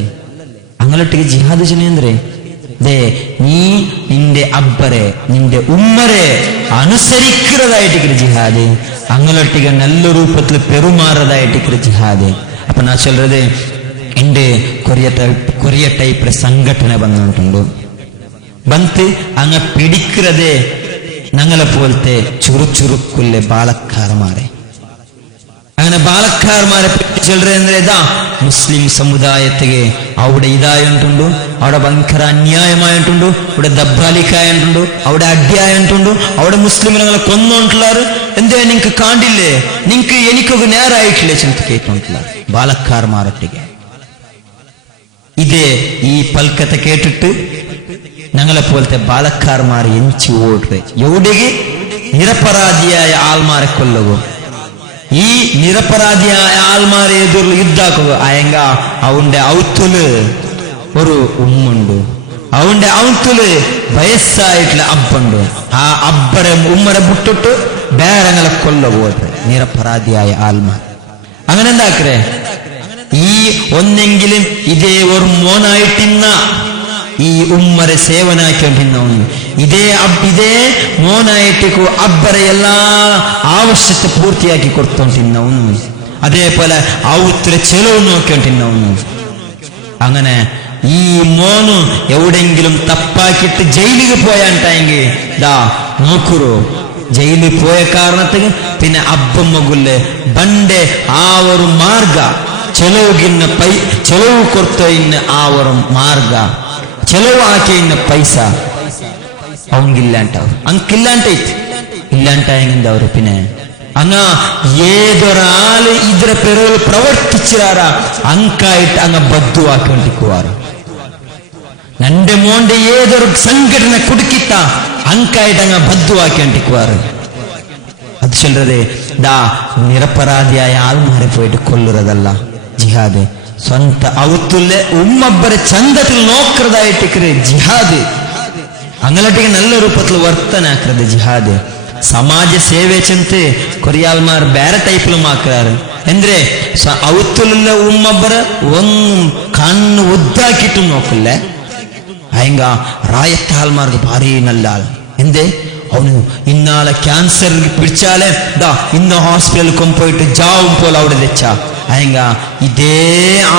അങ്ങോട്ടേക്ക് ജിഹാദ് ജനി എന്തേ നീ നിന്റെ അബ്ബരെ നിന്റെ ഉമ്മരെ അനുസരിക്കുന്നതായിട്ട് ജിഹാദ്, അങ്ങനൊട്ടിക നല്ല രൂപത്തിൽ പെരുമാറതായിട്ട് ജിഹാദ്. അപ്പൊ നാ ചൊല്ലത് എന്റെ കൊറിയ ടൈപ്പ് സംഘടന വന്നിട്ടുണ്ട്, ಬಂತು ಅಂಗ ಪಿಡಿಕ್ರದೆ ഞങ്ങളെ പോലത്തെ ചുറുചുറുക്കുള്ള ബാലക്കാർമാരെ. അങ്ങനെ ബാലക്കാർമാരെ ചൊല്ലರೆ ಅಂದ್ರೆ ഇതാ മുസ്ലിം സമുദായത്തിಗೆ അവിടെ ഇതായിട്ടുണ്ടു, അവിടെ ഭയങ്കര അന്യായമായിട്ടുണ്ടു, അവിടെ ദബ്ബാലിക്കായിട്ടുണ്ടു, അവിടെ അടിയായിട്ടുണ്ടു, അവിടെ മുസ്ലിമിനെ കൊന്നോണ്ടുള്ളാറ്. എന്തേ നിങ്ങക്ക് കാണ്ടില്ലേ, നിങ്ങക്ക് എനിക്കൊക്കെ നേരായിട്ടില്ലേ ചിന്ത കേട്ടോണ്ടുള്ള ബാലക്കാർമാരൊಟ್ಟಿಗೆ. ഇതേ ഈ പൽക്കത്തെ കേട്ടിട്ട് ഞങ്ങളെ പോലത്തെ ബാലക്കാർമാർ എഞ്ചി ഓടുറെ എവിടെಗೆ നിരപരാധിയായ ആൾമാരെ കൊല്ലുക. ഈ നിരപരാധിയായ ആൾമാരെ എതിർ യുദ്ധാക്കുക. അയങ്ക അവന്റെ ഔത്തുല് ഒരു ഉമ്മുണ്ട്, അവന്റെ ഔത്തുല് വയസ്സായിട്ടുള്ള അബ്ബുണ്ട്. ആ അബ്ബരെ ഉമ്മരെ വിട്ടിട്ട് ಬೇರೆങ്ങളെ കൊല്ലുപോട്ടെ നിരപരാധിയായ ആൾമാർ. അങ്ങനെ എന്താക്കറേ, ഈ ഒന്നെങ്കിലും ഇതേ ഒരു മോനായിട്ടിന്ന ഈ ഉമ്മരെ സേവനാക്കിക്കൊണ്ടിരുന്നവನು, ഇതേ മോനായിട്ട് അബ്ബരെ എല്ലാ ആവശ്യത്തെ പൂർത്തിയാക്കി കൊടുത്തോണ്ടിരുന്നവನು, അതേപോലെ ഔത്ര ചെലവ് നോക്കിക്കൊണ്ടിരുന്നവನು. അങ്ങനെ ഈ മോന് എവിടെങ്കിലും തപ്പാക്കിയിട്ട് ജയിലിൽ പോയാണ്ടെങ്കിൽ നോക്കുറോ, ജയിലിൽ പോയ കാരണത്തിന് പിന്നെ അബ്ബമ്മಗುlle ಬಂಡೆ ಆ ഒരു ಮಾರ್ಗ ചെലവ് കൊടുത്ത ആ ഒരു മാർഗ ചെലവ് ആക്കിയ പൈസ അವಂಗಿല്ലാಂಟವ್ ಅಂಕಿಲ್ಲಾಂಟೈತಿ ഇല്ലാണ്ടായെങ്കിന്തവര് പിന്നെ അങ്ങ ഏതൊരാള് ഇതിരെ പെരവിൽ പ്രവർത്തിച്ചാറ അങ്കായിട്ട് അങ്ങ് ബദ്ധുവാക്കിക്കൊണ്ടിരിക്കുവാറ്. നന്റെ മോന്റെ ഏതൊരു സംഘടന കുടുക്കിത്ത അങ്കായിട്ട് അങ്ങ് ബദ്ധുവാക്കിക്കൊണ്ടിരിക്കുവാറ്. അത് ചൊല്ലത് നിരപരാധിയായ ആൾമാരെ പോയിട്ട് കൊല്ലുറതല്ല ജിഹാദ്, ಸ್ವಂತ ಅವತ್ತುಲ್ಲೇ ಉಮ್ಮಬ್ಬರ ಚಂದത്തിൽ നോക്കുന്നതായിട്ട് ജിഹാദ്. അങ്ങനൊട്ടിಗೆ നല്ല രൂപത്തിൽ വർത്തന ആക്കുന്നത് ജിഹാദ്. സമാജ സേവെ ചെಂತೆ ಕೊರಿಯಾಲ್ಮಾರ್ ಬೇರೆ ಟೈಪ್ಲು ಮಾಕ್ರಾರು ಅಂದ್ರೆ ಅವತ್ತುಲ್ಲ ಉಮ್ಮಬ್ಬರ ഒന്നും കണ്ണ് ഉദ്ദാക്കിട്ട് നോക്കില്ല. അയങ്ക റായത്താൽമാർക്ക് ഭാരി നല്ല ആൾ. എന്തേ അവന് ഇന്നാളെ ക്യാൻസർ പിടിച്ചാലേ ഇന്ന ഹോസ്പിറ്റലിൽ കൊണ്ടുപോയിട്ട് ജാവും പോലെ അവിടെ വെച്ചാ അയങ്ക ഇതേ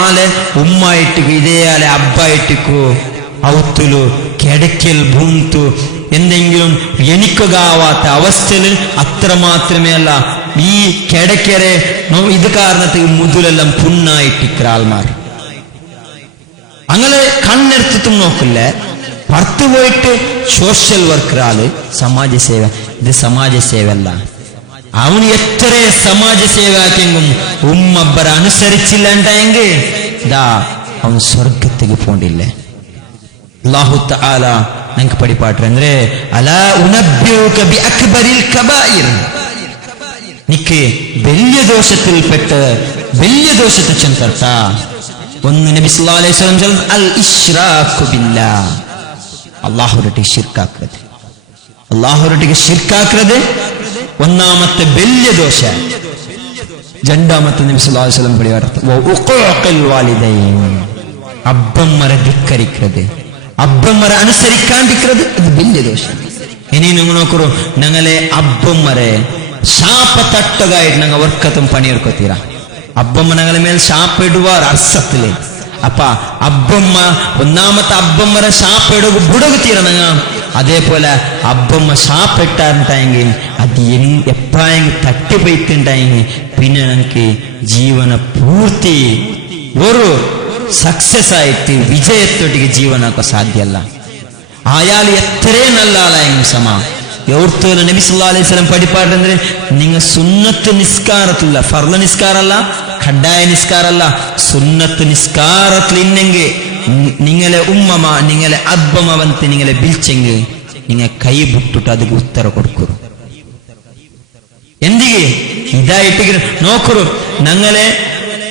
ആളെ ഉമ്മായിട്ടിക്കു ഇതേ ആളെ അബ്ബായിട്ടിക്കു ഔത്തുലു കിടക്കൽ ഭൂന്തു എന്തെങ്കിലും എനിക്കാവാത്ത അവസ്ഥയിൽ അത്രമാത്രമേ അല്ല ഈ കിടക്കരെ ഇത് കാരണത്തിൽ മുതലെല്ലാം പുണ്ണായിട്ടിക്കുന്ന ആൾമാർ. അങ്ങനെ കണ്ണെടുത്തിട്ടും നോക്കില്ല. പുറത്തു പോയിട്ട് സോഷ്യൽ വർക്കർ ആള് സമാജ സേവ. ഇത് സമാജ സേവ അല്ല. അവന് എത്ര സമാജ സേവ ആക്കിയെങ്കും ഉമ്മബ്ബർ അനുസരിച്ചില്ലാണ്ടെങ്കിൽ അവൻ സ്വർഗത്തേക്ക് പോണ്ടില്ലേ. അല്ലാഹു തആല ഞങ്ങൾക്ക് പഠിപ്പാട്ടെ ಅಂದ್ರೆ അലാ ഉനബ്ബിഉക ബിഅക്ബരിൽ കബായിർ, നിക്ക് വലിയ ദോഷത്തിൽപ്പെട്ട് വലിയ ദോഷത്തെ ചെന്തർത്ത ഒന്ന് നബി സല്ലല്ലാഹു അലൈഹി വസല്ലം ചൊല്ലുന്നു അൽ ഇശ്റാഖു ബില്ലാഹ്, അല്ലാഹുവിനോട് ശിർക്കാക്കുന്നത്. അല്ലാഹുവിനോട് ശിർക്കാക്കുന്നത് ഒന്നാമത്തെ വലിയ ദോഷ. രണ്ടാമത്തെ നബി സല്ലല്ലാഹു അലൈഹി വസല്ലം പഠിപ്പാട്ടെ വഉഖൂഖുൽ വാലിദൈൻ, അബ്ബമ്മരെ ധിക്കരിക്കുന്നത്, അബ്ബമ്മരെ അനുസരിക്കാണ്ടിരിക്കുന്നത് ഇത് വലിയ ദോഷം. ഇനി നിങ്ങൾ നോക്കൂ, ഞങ്ങളെ അബ്ബമ്മരെ ಶಾಪ ತಟ್ಟಗಾയിട്ട് ഞങ്ങൾ വർക്കത്തും പണിയെടുക്കത്തീര. അബ്ബമ്മ ഞങ്ങളെ മേൽ ಶಾಪ ഇടുവാർ അർസത്തില്. അപ്പ അബ്ബമ്മ ഒന്നാമത്തെ അബ്ബമ്മരെ ಶಾಪ ഇടുക ബുടകുത്തീര ഞങ്ങ. അതേപോലെ അബ്ബമ്മ ಶಾಪ ഇട്ടാറുണ്ടായെങ്കിൽ അത് എപ്പായെങ്കിൽ തട്ടിപ്പോയിട്ടുണ്ടായെങ്കിൽ പിന്നെ ഞങ്ങൾക്ക് ജീവന പൂർത്തി ഒരു സക്സസ് ആയിട്ട് വിജയത്തോട്ടിക്ക് ജീവനാക്കാൻ സാധ്യമല്ല. അയാൾ എത്രേ നല്ല ആളായെങ്കിൽ സമ എവിടുത്തോലും നബി സല്ലല്ലാഹു അലൈഹി വസല്ലം പഠിപ്പാട്ടെಅಂದ್ರೆ നിങ്ങൾ സുന്നത്ത് നിസ്കാരത്തില്ല, ഫർള നിസ്കാരല്ല, ഖഡായ നിസ്കാരല്ല, സുന്നത്ത് നിസ്കാരത്തിൽ ഇന്നെങ്കിൽ നിങ്ങളെ ഉമ്മമ നിങ്ങളെ അബ്ബമവന്ത് നിങ്ങളെ ബിൽച്ചെങ്കിൽ നിങ്ങൾ കൈ ಬಿಟ್ಟಿട്ട് ಅದಕ್ಕೆ ಉತ್ತರ ಕೊಡ್ಕರು. എന്തിಗೆ ഇതായിട്ട് നോക്കൂ,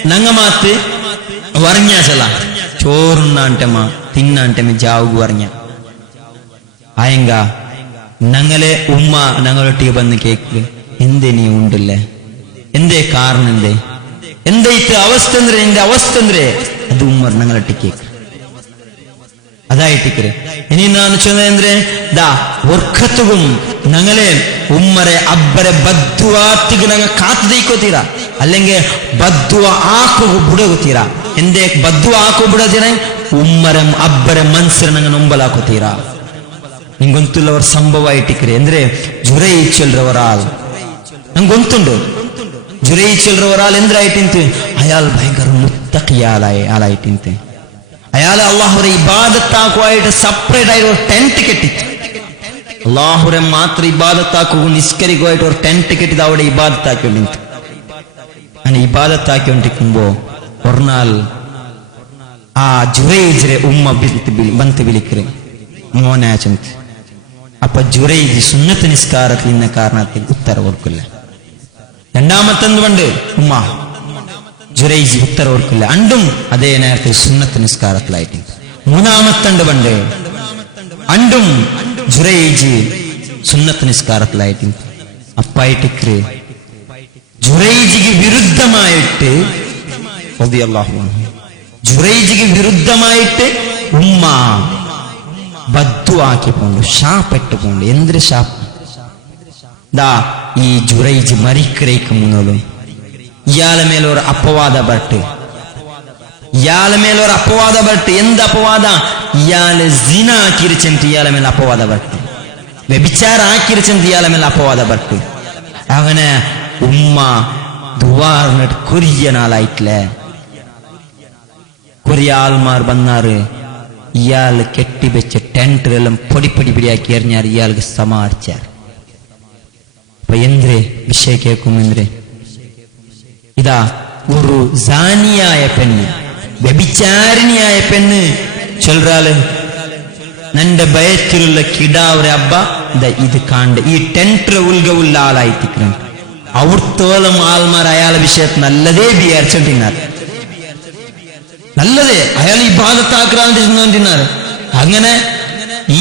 ഞങ്ങ മാത്ത് പറഞ്ഞാച്ചല്ല ചോറുണ്ണാണ്ടമ്മ തിന്നാണ്ടമ്മ ജാവുക പറഞ്ഞ ആയങ്ക ഞങ്ങളെ ഉമ്മ ഞങ്ങളൊട്ടിಗೆ ಬಂದು കേക്ക് എന്തേ നീ ഉണ്ടല്ലേ, എന്തേ കാരണം എന്തേ ഇത്ത അവസ്ഥ ಅಂದ್ರೆ എന്റെ അവസ്ഥ ಅಂದ್ರೆ അത് ഉമ്മർ ഞങ്ങളൊട്ടി കേക്ക്. അതായിട്ടിക്കരെ ഇനി ഞാൻ ചൊന്നേന്ദ്രെ ദാ വർക്കത്തുകും ഞങ്ങളെ ഉമ്മരെ അബ്ബരെ ബദ്ദുവാത്തിക്ക് ഞങ്ങൾ കാത്തു ദൈക്കോത്തീര അല്ലെങ്കിൽ ബദ്ദുവ ആക്കുക ബുടകുത്തീര എന്തേ ബദ്ദുവ ആക്കുക ബുടತೀರ ഉമ്മരം അബ്ബരെ മൻസರ ഞങ്ങൾ നൊമ്പലാക്കുത്തീರ നിങ്ങൊಂತುള്ള ഒരു സംഭവമായിട്ടിക്കരെ ಅಂದ್ರೆ ജുറൈച്ചൽറവറാൽ ഞങ്ങൊಂತುണ്ട് ജുറൈച്ചൽറവറാൽ എന്തായിട്ടിಂತೆ അയാൾ ഭയങ്കര മുത്തഖിയാലായിട്ടിಂತೆ അയാൾ അല്ലാഹുവിന്റെ ഇബാദത്ത് ആക്കുവായിട്ട് സെപ്പറേറ്റ് ആയിട്ട് ഒരു ടെന്റ് കെട്ടിച്ചു അല്ലാഹുവിനെ മാത്രം ഇബാദത്ത് ആക്കുക നിസ്കരിക്കുവായിട്ട് ഒരു ടെന്റ് കെട്ടിട്ട് അവിടെ ഇബാദത്ത് ആക്കിക്കൊണ്ടിരിക്കും അങ്ങനെ ഇബാദത്ത് ആക്കിക്കൊണ്ടിരിക്കുമ്പോ ഒരാൾ ആ ജുറൈജിനെ ഉമ്മ ബന്ത് വിളിക്കരെ മോനെ ചന്ത് അപ്പൊ ജുറൈജ് സുന്നത്ത് നിസ്കാരത്തിൽ ഇന്ന കാരണത്തിൽ ഉത്തര കൊടുക്കില്ല രണ്ടാമത്തെന്തുകൊണ്ട് ഉമ്മ ജുറൈജ് ഉത്തര കൊടുക്കില്ല അണ്ടും അതേ നേരത്തെ സുന്നത്ത് നിസ്കാരത്തിലായിട്ട് മൂന്നാമത്തണ്ട് പണ്ട് അണ്ടും ജുറൈജ് സുന്നത്ത് നിസ്കാരത്തിലായിട്ട് അപ്പായിട്ടിക്കര് ജുറൈജിക്ക് വിരുദ്ധമായിട്ട് ജുറൈജിക്ക് വിരുദ്ധമായിട്ട് ഉമ്മ ബദ്ദുആക്കി പോണ്ട് ഷാപ്പെട്ട് പോണ്ട് എന്തൊരു ഷാപ്പ് ദാ ഈ ജുറൈജ് മരിക്കരയ്ക്ക് മുന്നോളും ഇയാളെ മേലൊരു അപവാദ ബട്ട് എന്ത് അപവാദ ഇയാളെ സിന ആക്കിരിച്ചെന്ന് ഇയാളെ മേലെ അപവാദ ബട്ട് വ്യഭിചാര ആക്കിരിച്ചെന്ന് ഇയാളെ മേലെ അപവാദ ബട്ട് അങ്ങനെ ഉമ്മ ദുവാറിനിട്ട് കൊറിയ നാളായിട്ടില്ലേ കൊറിയ ആൾമാർ വന്നാറ് ഇയാൾ കെട്ടിവെച്ച ടെന്റിലെല്ലാം പൊടിയാക്കി എറിഞ്ഞാൽ ഇയാൾക്ക് സമാരിച്ചാർ അപ്പൊ എന്തിരെ വിഷയം കേൾക്കും എന്തിരെ ഇതാ ഒരു സാനിയായ പെണ്ണ് വ്യഭിചാരിണിയായ പെണ്ണ് ചൊല്ലാല് നന്റെ ഭയത്തിലുള്ള കിടാവരെ അബ്ബ ഇതാ ഇത് കാണ്ട് ഈ ടെന്റിലെ ഉള്ള ആളായിട്ടിക്കണം അവിടുത്തോളം ആൾമാർ അയാളെ വിഷയത്തിൽ നല്ലതേ വിചാരിച്ചോണ്ടിരുന്നാർ നല്ലതേ അയാൾ ഈ ഭാഗത്താക്രാന്തി ചെന്നോണ്ടിരുന്നാർ അങ്ങനെ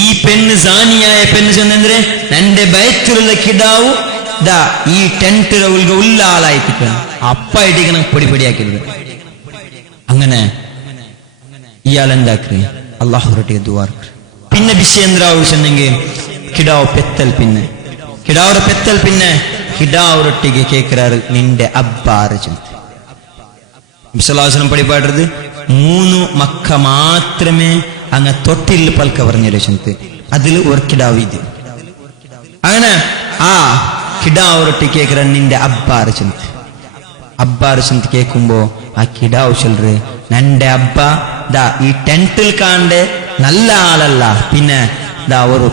ഈ പെണ്ണ് സാനിയായ പെണ്ണ് ചെന്നെന്തേ നന്റെ ഭയത്തിലുള്ള കിടാവു ദാ ഈ ടെന്റിലെ ഉള്ള ആളായിട്ടിക്കണം അപ്പായിട്ടിക്കണം പൊടിയാക്കരുത് അങ്ങനെ ഇയാൾ എന്താക്കി അള്ളാഹുറട്ടിയെ ദുആർക്ക് പിന്നെ വിഷയം എന്താവെങ്കിൽ കിടാവ് പെത്തൽ പിന്നെ കിടാവുറൊട്ടിക്ക് കേൾക്കാറ് നിന്റെ അബ്ബാറ് വിശ്വാസനം പടിപാടുന്നത് 3 മക്ക മാത്രമേ അങ്ങ് തൊട്ടിൽ പൽക്ക പറഞ്ഞ ചന്ത് അതിൽ ഒരു കിടാവ് ഇത് അങ്ങനെ ആ കിടാവുറൊട്ടി കേൾക്കാറ് നിന്റെ അബ്ബാറ് ചന്ത് കേൾക്കുമ്പോ ആ കിടാവ് ചൊല്ലറ് നന്റെ അബ്ബ ദാ ഈ ടെന്റിൽ കാണ്ട് നല്ല ആളല്ല പിന്നെ ദാ ഒരു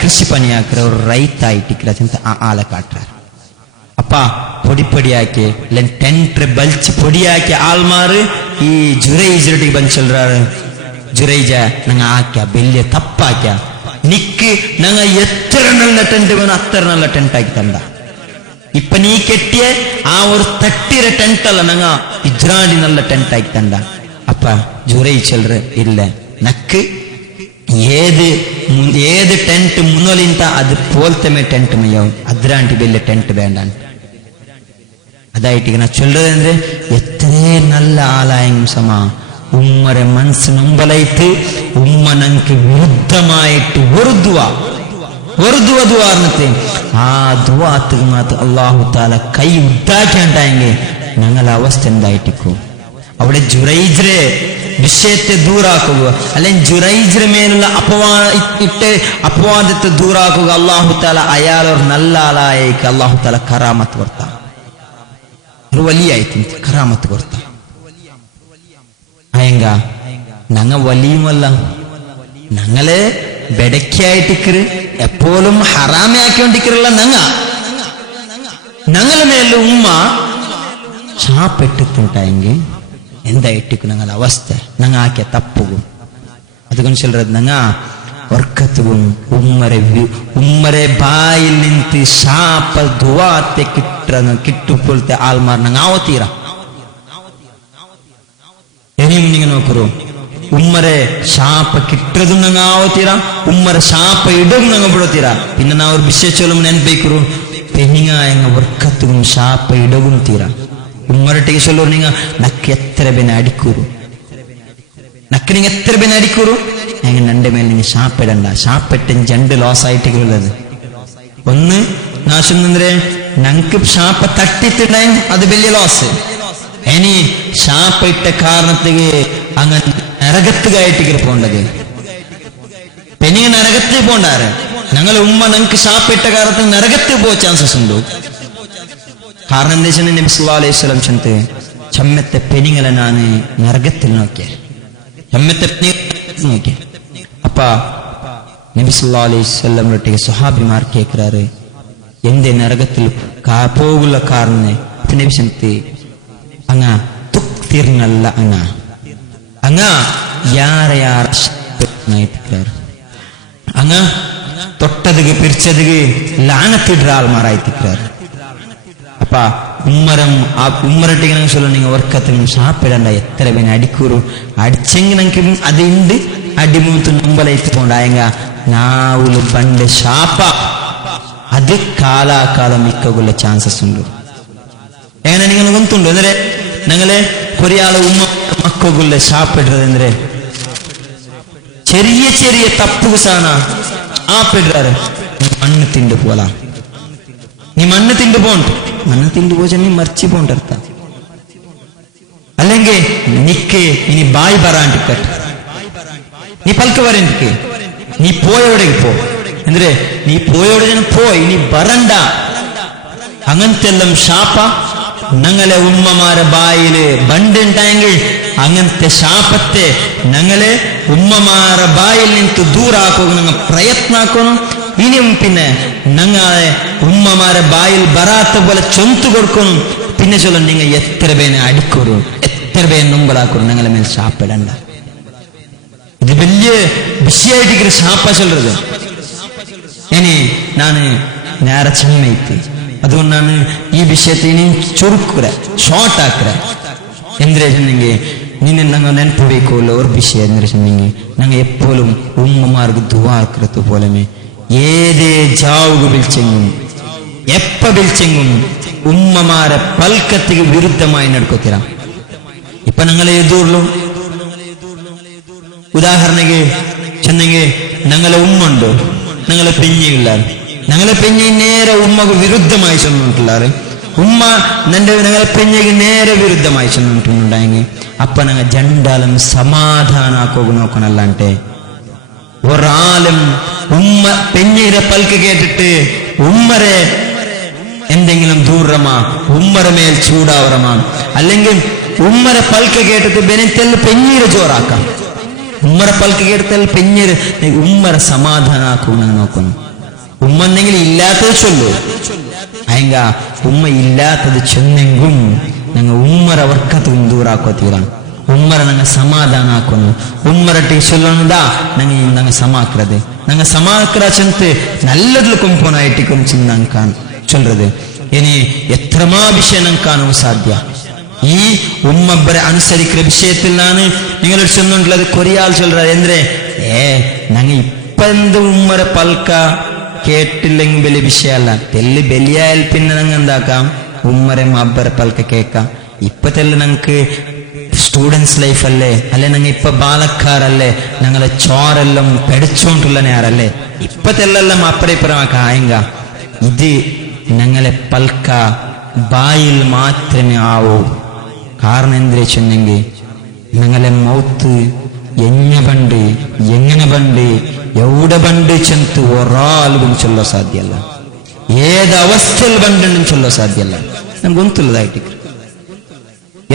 കൃഷിപ്പണിയാക്കിற ഒരു റൈത്തായിട്ടിക്കിற ചന്ത ആ ആളെ കാട്ടുறார் അപ്പ പൊടിയാക്കി ടെന്റ് ബലിച്ച് പൊടിയാക്കിയ ആൾമാര് ഈ ജുറൈജിലേക്ക് ಬಂದು ചൊല്றாரு ജുറൈജ ഞങ്ങൾ ആക്കിയ വലിയ തപ്പാക്കിയ നിക്ക് ഞങ്ങൾ എത്ര നല്ല ടെന്റ് വേണം അത്ര നല്ല ടെന്റ് ആക്കി തണ്ട ഇപ്പൊ നീ കെട്ടിയ ആ ഒരു തട്ടിര ടെന്റ് അല്ല ഞങ്ങ ഇജ്രാണ്ടി നല്ല ടെന്റ് ആക്കി തണ്ട അപ്പ ജുറൈ ചൊല്ലറ് ഇല്ല നക്ക് ഏത് ടെന്റ് മുന്നോലിಂತ അത് പോലത്തെ ടെന്റ് മയ്യാവും അദ്രാണ്ടി വലിയ ടെന്റ് വേണ്ടാൻ അതായിട്ട് ഞാൻ ചൊല്ലത് ಅಂದ್ರೆ എത്രേ നല്ല ആളായെങ്കിലും സമ ഉമ്മരെ മനസ്സ് നൊമ്പലായിട്ട് ഉമ്മ ഞങ്ങൾക്ക് വിരുദ്ധമായിട്ട് ഒരു ദുആർന്നത്തെ ആ ദുആക്ക് മാത്രം അല്ലാഹു തആല കൈ ഉദ്ദാക്കിണ്ടായെങ്കിൽ ഞങ്ങളുടെ അവസ്ഥ എന്തായിട്ടിക്കും അവിടെ ജുറൈജിനെ വിഷയത്തെ ദൂരാക്കുക അല്ലെങ്കിൽ ജുറൈജിന് മേലുള്ള അപവാദത്തെ ദൂരാക്കുക അല്ലാഹു തആല അയാളൊരു നല്ല ആളായേക്ക് അല്ലാഹു തആല കറാമത്ത് കൊടുത്ത ഒരു വലിയായിട്ട് കറാമത്ത് കൊടുത്ത അയങ്ക ഞങ്ങ വലിയുമല്ല ഞങ്ങള് ബെടക്കായിട്ടിക്കറ് എപ്പോഴും ഹറാമെ ആക്കിക്കൊണ്ടിരിക്കറുള്ള ഞങ്ങളെ മേലെ ഉമ്മ ഷാപ്പെട്ടിട്ടുണ്ടായെങ്കിൽ എന്തായിട്ടിക്കും ഞങ്ങളുടെ അവസ്ഥ ഞങ്ങൾ ആക്കിയ തപ്പും അതുകൊണ്ട് ചൊല്ലത് ഞങ്ങ വർക്കത്തും ഉമ്മരെ ബായിൽ നിന്ത് ഷാപ്പ ദുആത്തെ കിട്ടുപോലത്തെ ആൾമാർ ഞങ്ങ ആവത്തീര ഇനിയും നിങ്ങൾ നോക്കൂ ഉമ്മരെ ഷാപ്പ കിട്ടതും ഞങ്ങൾ ആവത്തീര ഉമ്മരെ ഷാപ്പ ഇടും ഞങ്ങൾ ಬಿಡುತ್ತೀರ പിന്നെ ನಾವು ವಿಶೇಷ ನೆನಪೇಕರು പെഹിങ്ങായ വർക്കത്തും ഷാപ്പ ഇടവും തീര ഉമ്മരട്ടിಗೆ ചൊല്ലൂർ നിങ്ങൾ നക്ക് എത്ര പേനെ അടിക്കൂറു നക്ക് നിങ്ങൾ എത്ര പേനെ അടിക്കൂറു അങ്ങനെ എൻ്റെ മേൽ നിങ്ങൾ ഷാപ്പിടണ്ട. ഷാപ്പിട്ട് 2 ലോസ് ആയിട്ടുള്ളത്. ഒന്ന് നാശുന്നേ ഞങ്ങൾക്ക് ഷാപ്പ തട്ടിട്ടുണ്ടായി, അത് വലിയ ലോസ്. ഇനി ഷാപ്പ ഇട്ട കാരണത്തിക്ക് അങ്ങനെ നരകത്തുകായിട്ട് പോണ്ടത്. പെനിങ്ങ നരകത്തിൽ പോണ്ടാറ്. ഞങ്ങളെ ഉമ്മ ഞങ്ങൾക്ക് ഷാപ്പ ഇട്ട കാരണത്തിൽ നരകത്തിൽ പോകാൻ ചാൻസസ് ഉണ്ട്. കാരണം എന്താ വെച്ചാൽ നബി സല്ലല്ലാഹു അലൈഹി വസല്ലം ചൊല്ലുന്നത്, ചമ്മത്തെ പെനിങ്ങളെ നാന് നരകത്തിൽ നോക്കിയ ചമ്മത്തെ നോക്കിയ. അപ്പ നബി സല്ലല്ലാഹു അലൈഹി വസല്ലം ഒಟ್ಟಿಗೆ സ്വഹാബിമാർ കേൾക്കാറ്, എന്തേ നരകത്തിൽ പോകുള്ള കാരണം നബി ചൊല്ലുന്നത്, അങ്ങ തുക്തിർനല്ല അങ്ങ യാരെ അങ്ങ തൊട്ടതുക്ക് പിരിച്ചതുക്ക് ലാനത്തിടുற ആൾമാരായിത്തിക്കാറ്. അപ്പ ഉമ്മരട്ടിക്ക് ഞങ്ങൾ ചൊല്ല, നിങ്ങൾ വർക്കത്തിന് ഷാപ്പിടണ്ട, എത്ര പേനെ അടിക്കൂറും അടിച്ചെങ്കിൽ ഞങ്ങൾക്ക് അത് ഉണ്ട്. അടിമൂത്ത് മുമ്പലൈത്ത് പോണ്ടായെങ്ക നാവുല് പണ്ട് ഷാപ്പ അത് കാലാകാലം മിക്കുള്ള ചാൻസസ് ഉണ്ട്. എങ്ങനെ നിങ്ങൾ ഗൊಂತುಂಡು ಅಂದ್ರೆ ഞങ്ങളെ കൊറിയാളെ ഉമ്മ മക്കുള്ള ഷാപ്പിടുന്നത് ಅಂದ್ರೆ ചെറിയ ചെറിയ തപ്പുക സാധന ആപ്പിടുறாரு. മണ്ണ് തിണ്ടു പോല, നീ മണ്ണ് തിണ്ടു പോണ്ട്, മണ്ണ് തിണ്ടു പോച്ച നീ മറിച്ചു പോണ്ടർത്ത. അല്ലെങ്കിൽ നിക്ക് ഇനി ബായ് ബറാണ്ടിക്കട്ട്, നീ പൽക്ക വരണ്ടിക്ക്, നീ പോയവിടേക്ക് പോ. ಅಂದ್ರೆ നീ പോയവിടെ പോയി, നീ ബറണ്ട. അങ്ങനത്തെ എല്ലാം ഷാപ്പ ഞങ്ങളെ ഉമ്മമാരെ ബായില് ബണ്ടുണ്ടായെങ്കിൽ അങ്ങനത്തെ ಶಾಪത്തെ ഞങ്ങളെ ഉമ്മമാരെ ബായിൽ നിന്നിട്ട് ദൂരാക്കുക ഞങ്ങൾ പ്രയത്ന ആക്കണം. ഇനിയും പിന്നെ ഞങ്ങളെ ഉമ്മമാരെ ബായിൽ ബറാത്ത പോലെ ചൊന്തു കൊടുക്കണം. പിന്നെ ചൊല്ലും, നിങ്ങൾ എത്ര പേനെ അടിക്കൊരു, എത്ര പേനെ നുമ്പലാക്കൊരു, ഞങ്ങളെ മേൽ ഷാപ്പിടണ്ട. ഇത് വലിയ വിഷയമായിട്ട് ഷാപ്പ ചൊല്ലത്. ഇനി ನಾನು നേരെ ചെമ്മൈത്തി, അതുകൊണ്ടാണ് ഈ വിഷയത്തെ ഇനി ചുരുക്കുற, ഷോർട്ട് ആക്കുற. എന്തിനാ ചെന്നെങ്കിൽ നിന്നെ ഞങ്ങൾ നെനപ്പുവയ്ക്കുമല്ല ഒരു വിഷയം. എന്തിനാ ചെന്നെങ്കിൽ ഞങ്ങൾ എപ്പോഴും ഉമ്മമാർക്ക് ദുആ പോലെ ഏതേ ജാവുക വിളിച്ചെങ്കും എപ്പ വിളിച്ചെങ്കും ഉമ്മമാരെ പൽക്കത്തിക്ക് വിരുദ്ധമായി നടക്കത്തില്ല. ഇപ്പൊ ഞങ്ങളെ എതിർന്നു ഉദാഹരണക്ക് ചെന്നെങ്കിൽ ഞങ്ങളെ ഉമ്മ ഉണ്ട്, ഞങ്ങളെ പെഞ്ഞില്ല, ഞങ്ങളെ പെഞ്ഞി നേരെ ഉമ്മക്ക് വിരുദ്ധമായി ചെന്നിട്ടുള്ളാറ്. ഉമ്മ ഞങ്ങളെ പെഞ്ഞിക്ക് നേരെ വിരുദ്ധമായി ചെന്നിട്ടുണ്ടായെങ്കിൽ അപ്പൊ ഞങ്ങൾ ജണ്ടാലും സമാധാനാക്കുക നോക്കണല്ലാണ്ടെ ഒരാളും ഉമ്മ പെഞ്ഞിയുടെ പൽക്ക് കേട്ടിട്ട് ഉമ്മരെ എന്തെങ്കിലും ദൂരമാ, ഉമ്മര മേൽ ചൂടാവറമാ, അല്ലെങ്കിൽ ഉമ്മരെ പൽക്ക് കേട്ടിട്ട് ബെനിത്തെല്ലാം പെഞ്ഞീരെ ജോറാക്കാം. ഉമ്മര പൽക്ക് കേട്ടിട്ടെല്ലാം പെഞ്ഞീര് ഉമ്മര സമാധാനാക്കുക നോക്കുന്നു. ഉമ്മ എന്തെങ്കിലും ഇല്ലാത്തത് ചൊല്ലു, അയങ്ക ഉമ്മ ഇല്ലാത്തത് ചെന്നെങ്കും ഞങ്ങൾ ഉമ്മര വർക്കത്ത് ദൂരാക്കുക തീരാണ്. ഉമ്മര ഞങ്ങൾ സമാധാന ആക്കുന്നു. ഉമ്മരട്ടി ചൊല്ലണതാ ഞങ്ങൾ സമാക്രത്, ഞങ്ങൾ സമാക്ര ചെന്ന് നല്ലതിൽ കൊമ്പോനായിട്ടിക്കും ചിന്താൻ ചൊല്ലത്. ഇനി എത്രമാ വിഷയം ഞങ്ങൾക്ക് കാണും സാധ്യ. ഈ ഉമ്മബരെ അനുസരിക്കുന്ന വിഷയത്തിൽ ನಾನು നിങ്ങളോട് ചെന്നുള്ളത് കൊറിയാൾ ചൊല്ലത് എന്തേ ഞങ്ങൾ ഇപ്പൊ എന്ത് ഉമ്മര പൽക്ക കേട്ടില്ലെങ്കിൽ വലിയ വിഷയമല്ല. തെല്ല് ബലിയായാൽ പിന്നെ ഞങ്ങൾ എന്താക്കാം, ഉമ്മരെ അബ്ബരെ പൽക്ക കേൾക്കാം. ഇപ്പത്തെല്ലാം ഞങ്ങൾക്ക് സ്റ്റുഡൻസ് ലൈഫ് അല്ലേ, അല്ലെ ഞങ്ങൾ ഇപ്പൊ ബാലക്കാരല്ലേ, ഞങ്ങളെ ചോരെല്ലാം പെടിച്ചോണ്ടുള്ള നേരല്ലേ, ഇപ്പത്തെല്ലാം അപ്പുറപ്പുറമാക്ക ആയെങ്ക ഇത് ഞങ്ങളെ പൽക്ക ബായിൽ മാത്രമേ ആവൂ. കാരണം എന്തിനാ ചെന്നെങ്കിൽ ഞങ്ങളെ മൗത്ത് എങ്ങനെ ബണ്ട് എവിടെ ബണ്ട് ചെന്ന് ഒരാളും ചൊല്ലോ സാധ്യല്ല. ഏത് അവസ്ഥയിൽ ബണ്ടും ചൊല്ലോ സാധ്യല്ല. നമുക്ക് ഗൊಂತುള്ളതായിട്ട്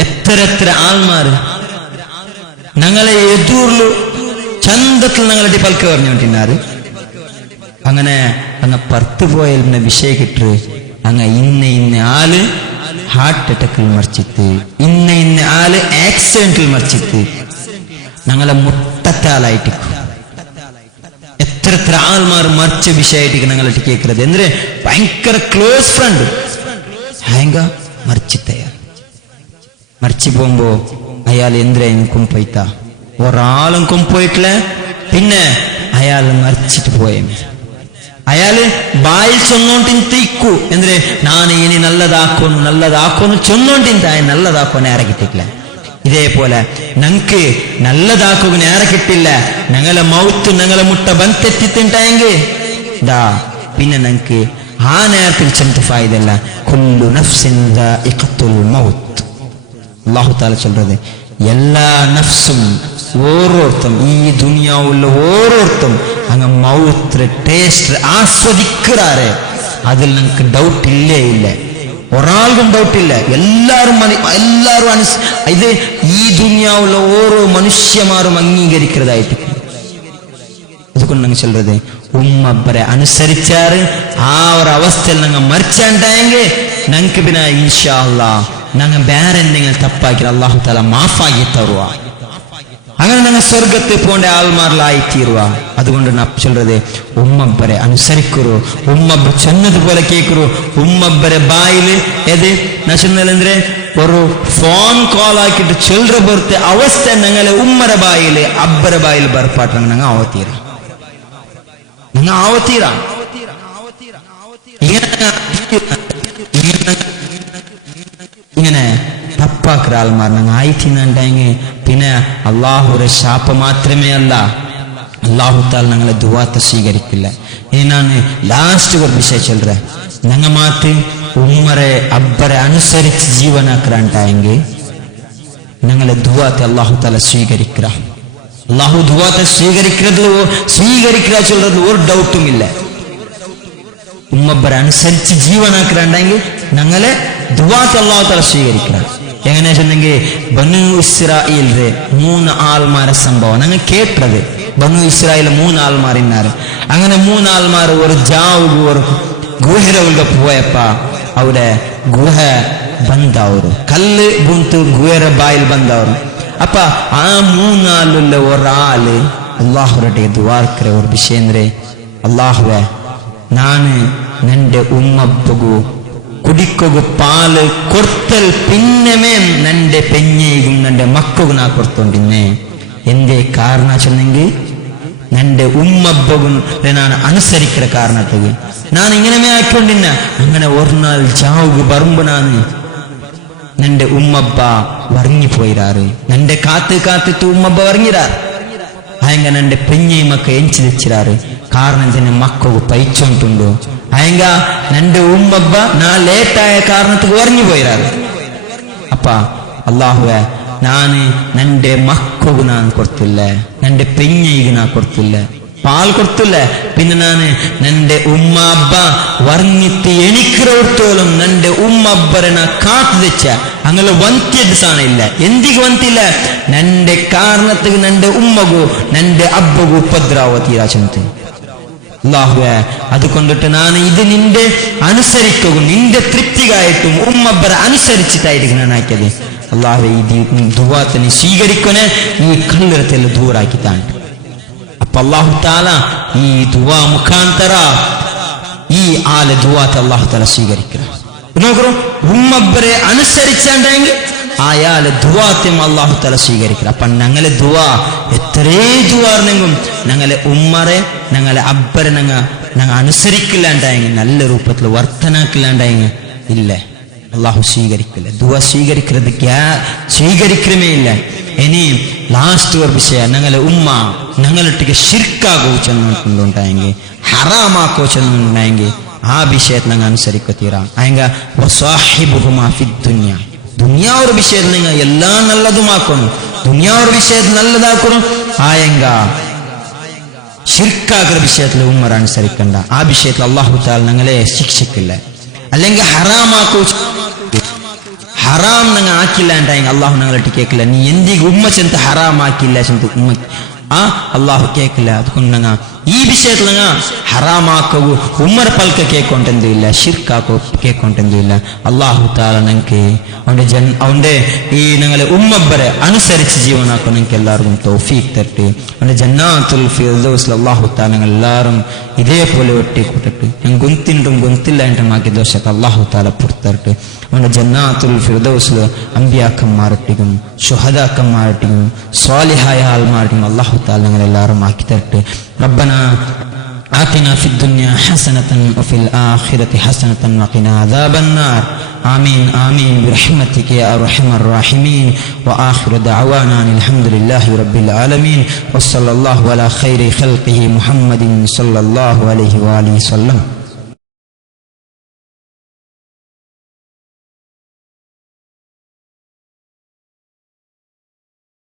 എത്ര ആൾമാര് ഞങ്ങളെ എതിർಲು ചന്തത്തിൽ ഞങ്ങളുടെ പൽക്ക പറഞ്ഞുകൊണ്ടിരുന്നാറ്. അങ്ങനെ അങ്ങ് പുറത്തു പോയതിന്റെ വിഷയം കിട്ടു, അങ്ങ് ഇന്ന ആള് ഹാർട്ട് അറ്റാക്കിൽ മരിച്ചിട്ട്, ഇന്ന ആള് ആക്സിഡന്റിൽ മരിച്ചിട്ട് ഞങ്ങളെ മുട്ടത്താലായിട്ട് എത്ര ആൾമാർ മറിച്ച വിഷയമായിട്ട് ഞങ്ങളെ കേൾക്കുന്നത്. എന്തിന് ഭയങ്കര ക്ലോസ് ഫ്രണ്ട് ഹയങ്ക മറിച്ചിട്ടയാ മറിച്ചു പോകുമ്പോ അയാൾ എന്തിനാ കൊമ്പോയിത്ത ഒരാളും കൊമ്പോയിട്ടില്ല. പിന്നെ അയാൾ മറിച്ചിട്ട് പോയേ, അയാള് ബായിൽ ചൊന്നോണ്ടിക്കൂ എന്തിന് ನಾನು ഇനി നല്ലതാക്കോന്നു ചൊന്നോണ്ടിന്ത നല്ലതാക്കോനെ ഇറങ്ങിട്ടില്ല. ഇതേപോലെ ഞങ്ങക്ക് നല്ലതാക്കുക നേരെ കിട്ടില്ല, ഞങ്ങളെ മൗത്ത് ഞങ്ങളെ മുട്ട ബന്തെത്തിട്ടുണ്ടായെങ്കിൽ ദാ പിന്നെ ഞങ്ങക്ക് ആ നേരത്തിൽ ചെന്നിട്ട് ഫായിദല്ല. കുല്ലു നഫ്സിൻ ദാഇഖത്തുൽ മൗത്ത്. അല്ലാഹു തആല சொல்றது എല്ലാ നഫ്സും ഓരോരുത്തരും ഈ ദുനിയാവുള്ള ഓരോരുത്തരും അങ്ങ് മൗത്ത് ടേസ്റ്റ് ആസ്വദിക്കാറ്. അതിൽ നിങ്ങൾക്ക് ഡൗട്ട് ഇല്ലേ ഇല്ല, ഒരാൾക്കും ഡൗട്ടില്ല. എല്ലാവരും ഇത് ഈ ദുനിയാവുള്ള ഓരോ മനുഷ്യന്മാരും അംഗീകരിക്കുന്നതായിട്ട്. അതുകൊണ്ട് ഞങ്ങൾ ചൊല്ലത് ഉമ്മബരെ അനുസരിച്ചാറ് ആ ഒരു അവസ്ഥയിൽ ഞങ്ങൾ മരിച്ചാണ്ടായെങ്കിൽ ഞങ്ങൾക്ക് പിന്നെ ഇൻഷാ അല്ലാഹ് ഞങ്ങൾ വേറെ എന്തെങ്കിലും തപ്പാക്കി അല്ലാഹു തആല മാഫാക്കി തരുക. അങ്ങനെ ഞങ്ങൾ സ്വർഗത്തിൽ പോകേണ്ട ആൾമാരിലായി തീരുക. അതുകൊണ്ട് ചൊല്ലത് ഉമ്മബരെ അനുസരിക്കൂ, ഉമ്മബ ചെന്നതുപോലെ കേൾക്കൂ. ഉമ്മബരെ ബായില് ഏത് നശുന്നല്ലേ ഒരു ഫോൺ കോൾ ആക്കിയിട്ട് ചൊല്ലറ പുറത്തെ അവസ്ഥ ഞങ്ങളെ ഉമ്മര ബായില് അബ്ബര ബായിൽ ബർപ്പാട്ട് ഞങ്ങൾ ആവത്തീര നിങ്ങൾ ആവത്തീര. ഇങ്ങനെ തപ്പാക്കുന്ന ആൾമാർ ഞങ്ങൾ ആയിത്തീന്നുണ്ടെങ്കിൽ പിന്നെ അള്ളാഹുരെ ശാപ മാത്രമേ അല്ല, അള്ളാഹു താൽ ഞങ്ങളെ ദുആത്ത് സ്വീകരിക്കില്ല. ഇനി ഞാൻ ലാസ്റ്റ് ഒരു വിഷയം ചൊല്ലറ, ഞങ്ങൾ മാറ്റി ഉമ്മറെ അബ്ബരെ അനുസരിച്ച് ജീവനാക്കാണ്ടായെങ്കിൽ ഞങ്ങളെ ദുആത്ത് അള്ളാഹു താല സ്വീകരിക്കുക. അള്ളാഹു ദുആത്ത് സ്വീകരിക്കുക ചൊല്ലത് ഒരു ഡൗട്ടും ഇല്ല. ഉമ്മബരെ അനുസരിച്ച് ജീവനാക്കാണ്ടെങ്കിൽ ഞങ്ങളെ ദുആത്ത് അള്ളാഹു താല സ്വീകരിക്കുക. എങ്ങനെ വെച്ചെങ്കിൽ ബനു ഇസ്രായേലിലെ 3 ആൾമാരെ സംഭവം ഞങ്ങൾ കേട്ടത്. ബനു ഇസ്രായേൽ 3 ആൾമാരിന്നാറ്. അങ്ങനെ 3 ആൾമാർ ഒരു ജാവുgu ഒരു ഗുഹരവുള്ള പോയപ്പ അവിടെ ഗുഹ ಬಂದವರು ಕಲ್ಲು ಬುಂತು ಗುಹರ ಬಾಯಿಲ್ ಬಂದವರು. ಅಪ್ಪ ಆ 3 ಆಳುள்ள ഒരാള് അള്ളാഹുരുടെ ദ്വാരക്കര ഒരു വിഷയം ಅಂದ್ರೆ, അള്ളാഹുവേ ನಾನು നന്റെ ഉമ്മಬ್ಬgu ಕುಡಿಕೊಗು ಪಾಲು ಕೊಡ್ತಲ್ ಪಿನ್ನಮೇ നന്റെ പെഞ്ഞെയും നന്റെ മക്കಗೂ ನಾ ಕೊಡ್ತೊಂಡಿನ್ನೆ. എന്തേ കാരണ ചെന്നെങ്കിൽ നന്റെ ഉമ്മಬ್ಬgu ನಾನು അനുസരിക്കുന്ന കാരണത്തുക ನಾನು ഇങ്ങനെ ആക്കിക്കൊണ്ടിന്ന. അങ്ങനെ ഒരു നാൾ ജാവുgu ബറുമ്പ് ನಾನು നന്റെ ഉമ്മബ്ബ വറങ്ങിപ്പോയിരാറ്. നന്റെ കാത്ത് കാത്തിട്ട് ഉമ്മബ്ബ വറങ്ങിരാറ്. അയങ്ക നന്റെ പെഞ്ഞെ മക്ക ಎಂಚಿ തെച്ചിരാറ്. കാരണം തന്നെ മക്കಗೂ പൈച്ചോണ്ടുണ്ടോ അയങ്ക നന്റെ ഉമ്മബ്ബ നാ ലേറ്റായ കാരണத்துக்கு വറങ്ങി പോയിരാറ്. അപ്പ അല്ലാഹുവേ ನಾನು നന്റെ മക്കಗೂ ನಾನು ಕೊಡ್ತಿಲ್ಲ, നന്റെ പെഞ്ഞെಗೆ ನಾ ಕೊಡ್ತಿಲ್ಲ, പാൽ കൊടുത്തില്ല. പിന്നെ ನಾನು നന്റെ ഉമ്മ അബ്ബ വർണ്ണിത്ത് എണിக்கிறവർത്തോളം നന്റെ ഉമ്മ അബ്ബരെ ನಾ കാത്തു തെച്ച അങ്ങനെ ವಂತಿಯದ್ದು ಸಾಣ ಇಲ್ಲ. ಎಂದಿಗೂ ವಂತಿಲ್ಲ. നന്റെ കാരണத்துக்கு നന്റെ ഉമ്മಗೂ നന്റെ അബ്ബಗೂ ಉಪದ್ರಾವತಿ ರಾಜಂತೆ. അല്ലാഹുവേ അതുകൊണ്ടിട്ട് ನಾನು ഇത് നിന്റെ അനുസരിക്കും, നിന്റെ തൃപ്തികായിട്ടും ഉമ്മബ്ബരെ അനുസരിച്ചിട്ടായിരിക്കും ഞാൻ ആക്കിയത്. അല്ലാഹുവേ ഈ ദുആത്തിനെ സ്വീകരിക്കണേ, ഈ കല്ലറത്തെല്ലാം ദൂരാക്കിത്താൻ. അപ്പൊ അല്ലാഹു തആല ഈ ദുആ മുഖാന്തര ഈ ആല ദുആത്ത് അല്ലാഹു തആല സ്വീകരിക്കുക. നോക്കൂ, ഉമ്മബ്ബരെ അനുസരിച്ചാണ്ടെങ്കിൽ അയാളെ ദുആത്തും അല്ലാഹു തആല സ്വീകരിക്കുക. അപ്പൊ ഞങ്ങളെ ദുആ എത്രേ ദുആർന്നെങ്കിലും ഞങ്ങളെ ഉമ്മറെ ഞങ്ങളെ അബ്ബരെ ഞങ്ങൾ അനുസരിക്കില്ലാണ്ടായെങ്കിൽ, നല്ല രൂപത്തിൽ വർത്തനാക്കില്ലാണ്ടായെങ്കിൽ ഇല്ല, അല്ലാഹു സ്വീകരിക്കില്ല. ദുആ സ്വീകരിക്കുന്നേ ഇല്ല. ഇനി ലാസ്റ്റ് ഒരു വിഷയം, ഞങ്ങളെ ഉമ്മ ഞങ്ങളൊട്ടിಗೆ ಶಿರ್ಕಾಗೋ ചെന്നുണ്ടായെങ്കിൽ, ഹറാമാക്കോ ചെന്നുണ്ടായെങ്കിൽ ആ വിഷയത്തിൽ ഞങ്ങൾ അനുസരിക്കത്തീരാ. അയങ്ക വസാഹിബുഹുമാ ഫിദ്ദുനിയ, ദുനിയാവൊരു വിഷയത്തിൽ നിങ്ങൾ എല്ലാ നല്ലതുമാക്കണം, ദുനിയാവൊരു വിഷയത്തിൽ നല്ലതാക്കണം. ആയങ്ക ಶಿರ್ಕಾകുന്ന വിഷയത്തിൽ ഉമ്മർ അനുസരിക്കണ്ട. ആ വിഷയത്തിൽ അല്ലാഹു തആല ഞങ്ങളെ ശിക്ഷിക്കില്ല. അല്ലെങ്കിൽ ഹറാമാക്കോ, ഹറാം ഞങ്ങൾ ആക്കില്ല ഉണ്ടായെങ്കിൽ അള്ളാഹു ഞങ്ങളിട്ട് കേൾക്കില്ല. നീ എന്തിക്ക് ഉമ്മ ചെന്ത് ഹറാം ആക്കില്ല ചെന്ത് ഉമ്മ അള്ളാഹു കേൾക്കില്ല. അതുകൊണ്ട് ഞങ്ങൾ ഈ വിഷയത്തിൽ ഞങ്ങൾ ഹറാമാക്കൂ ഉമ്മർ പൽക്ക കേൾക്കൊണ്ടെന്തും ഇല്ല, ഷിർക്കാക്കോ കേൾക്കൊണ്ടെന്തും ഇല്ല. അള്ളാഹു താല ഞങ്ങൾക്ക് അവന്റെ ഈ ഞങ്ങളെ ഉമ്മബ്ബരെ അനുസരിച്ച് ജീവനാക്കും ഞങ്ങൾക്ക് എല്ലാവർക്കും തൗഫീഖ് തരട്ടെ. അവന്റെ ജന്നാത്തുൽ ഫിർദൗസിൽ അള്ളാഹു താല ഞങ്ങൾ എല്ലാവരും ഇതേപോലെ ഒട്ടിക്കൂട്ടിട്ട് ഞങ്ങൾ ഗൊന്തിണ്ടും ഗൊന്തില്ലായിട്ടും ആക്കിയ ദോഷത്തെ അള്ളാഹു താല പുറത്തരട്ടെ. അവന്റെ ജന്നാത്തുൽ ഫിർദൗസിൽ അമ്പിയാക്കന്മാരൊട്ടിക്കും സ്വാലിഹായ ആൾമാരൊട്ടിക്കും അള്ളാഹു താല ഞങ്ങൾ എല്ലാവരും ആക്കി തരട്ടെ. ربنا آتنا في الدنيا حسنة وفي الآخرة حسنة وقنا عذاب النار آمين آمين برحمتك يا أرحم الراحمين وآخر دعوانا الحمد لله رب العالمين وصلى الله على خير خلقه محمد صلى الله عليه وآله وسلم.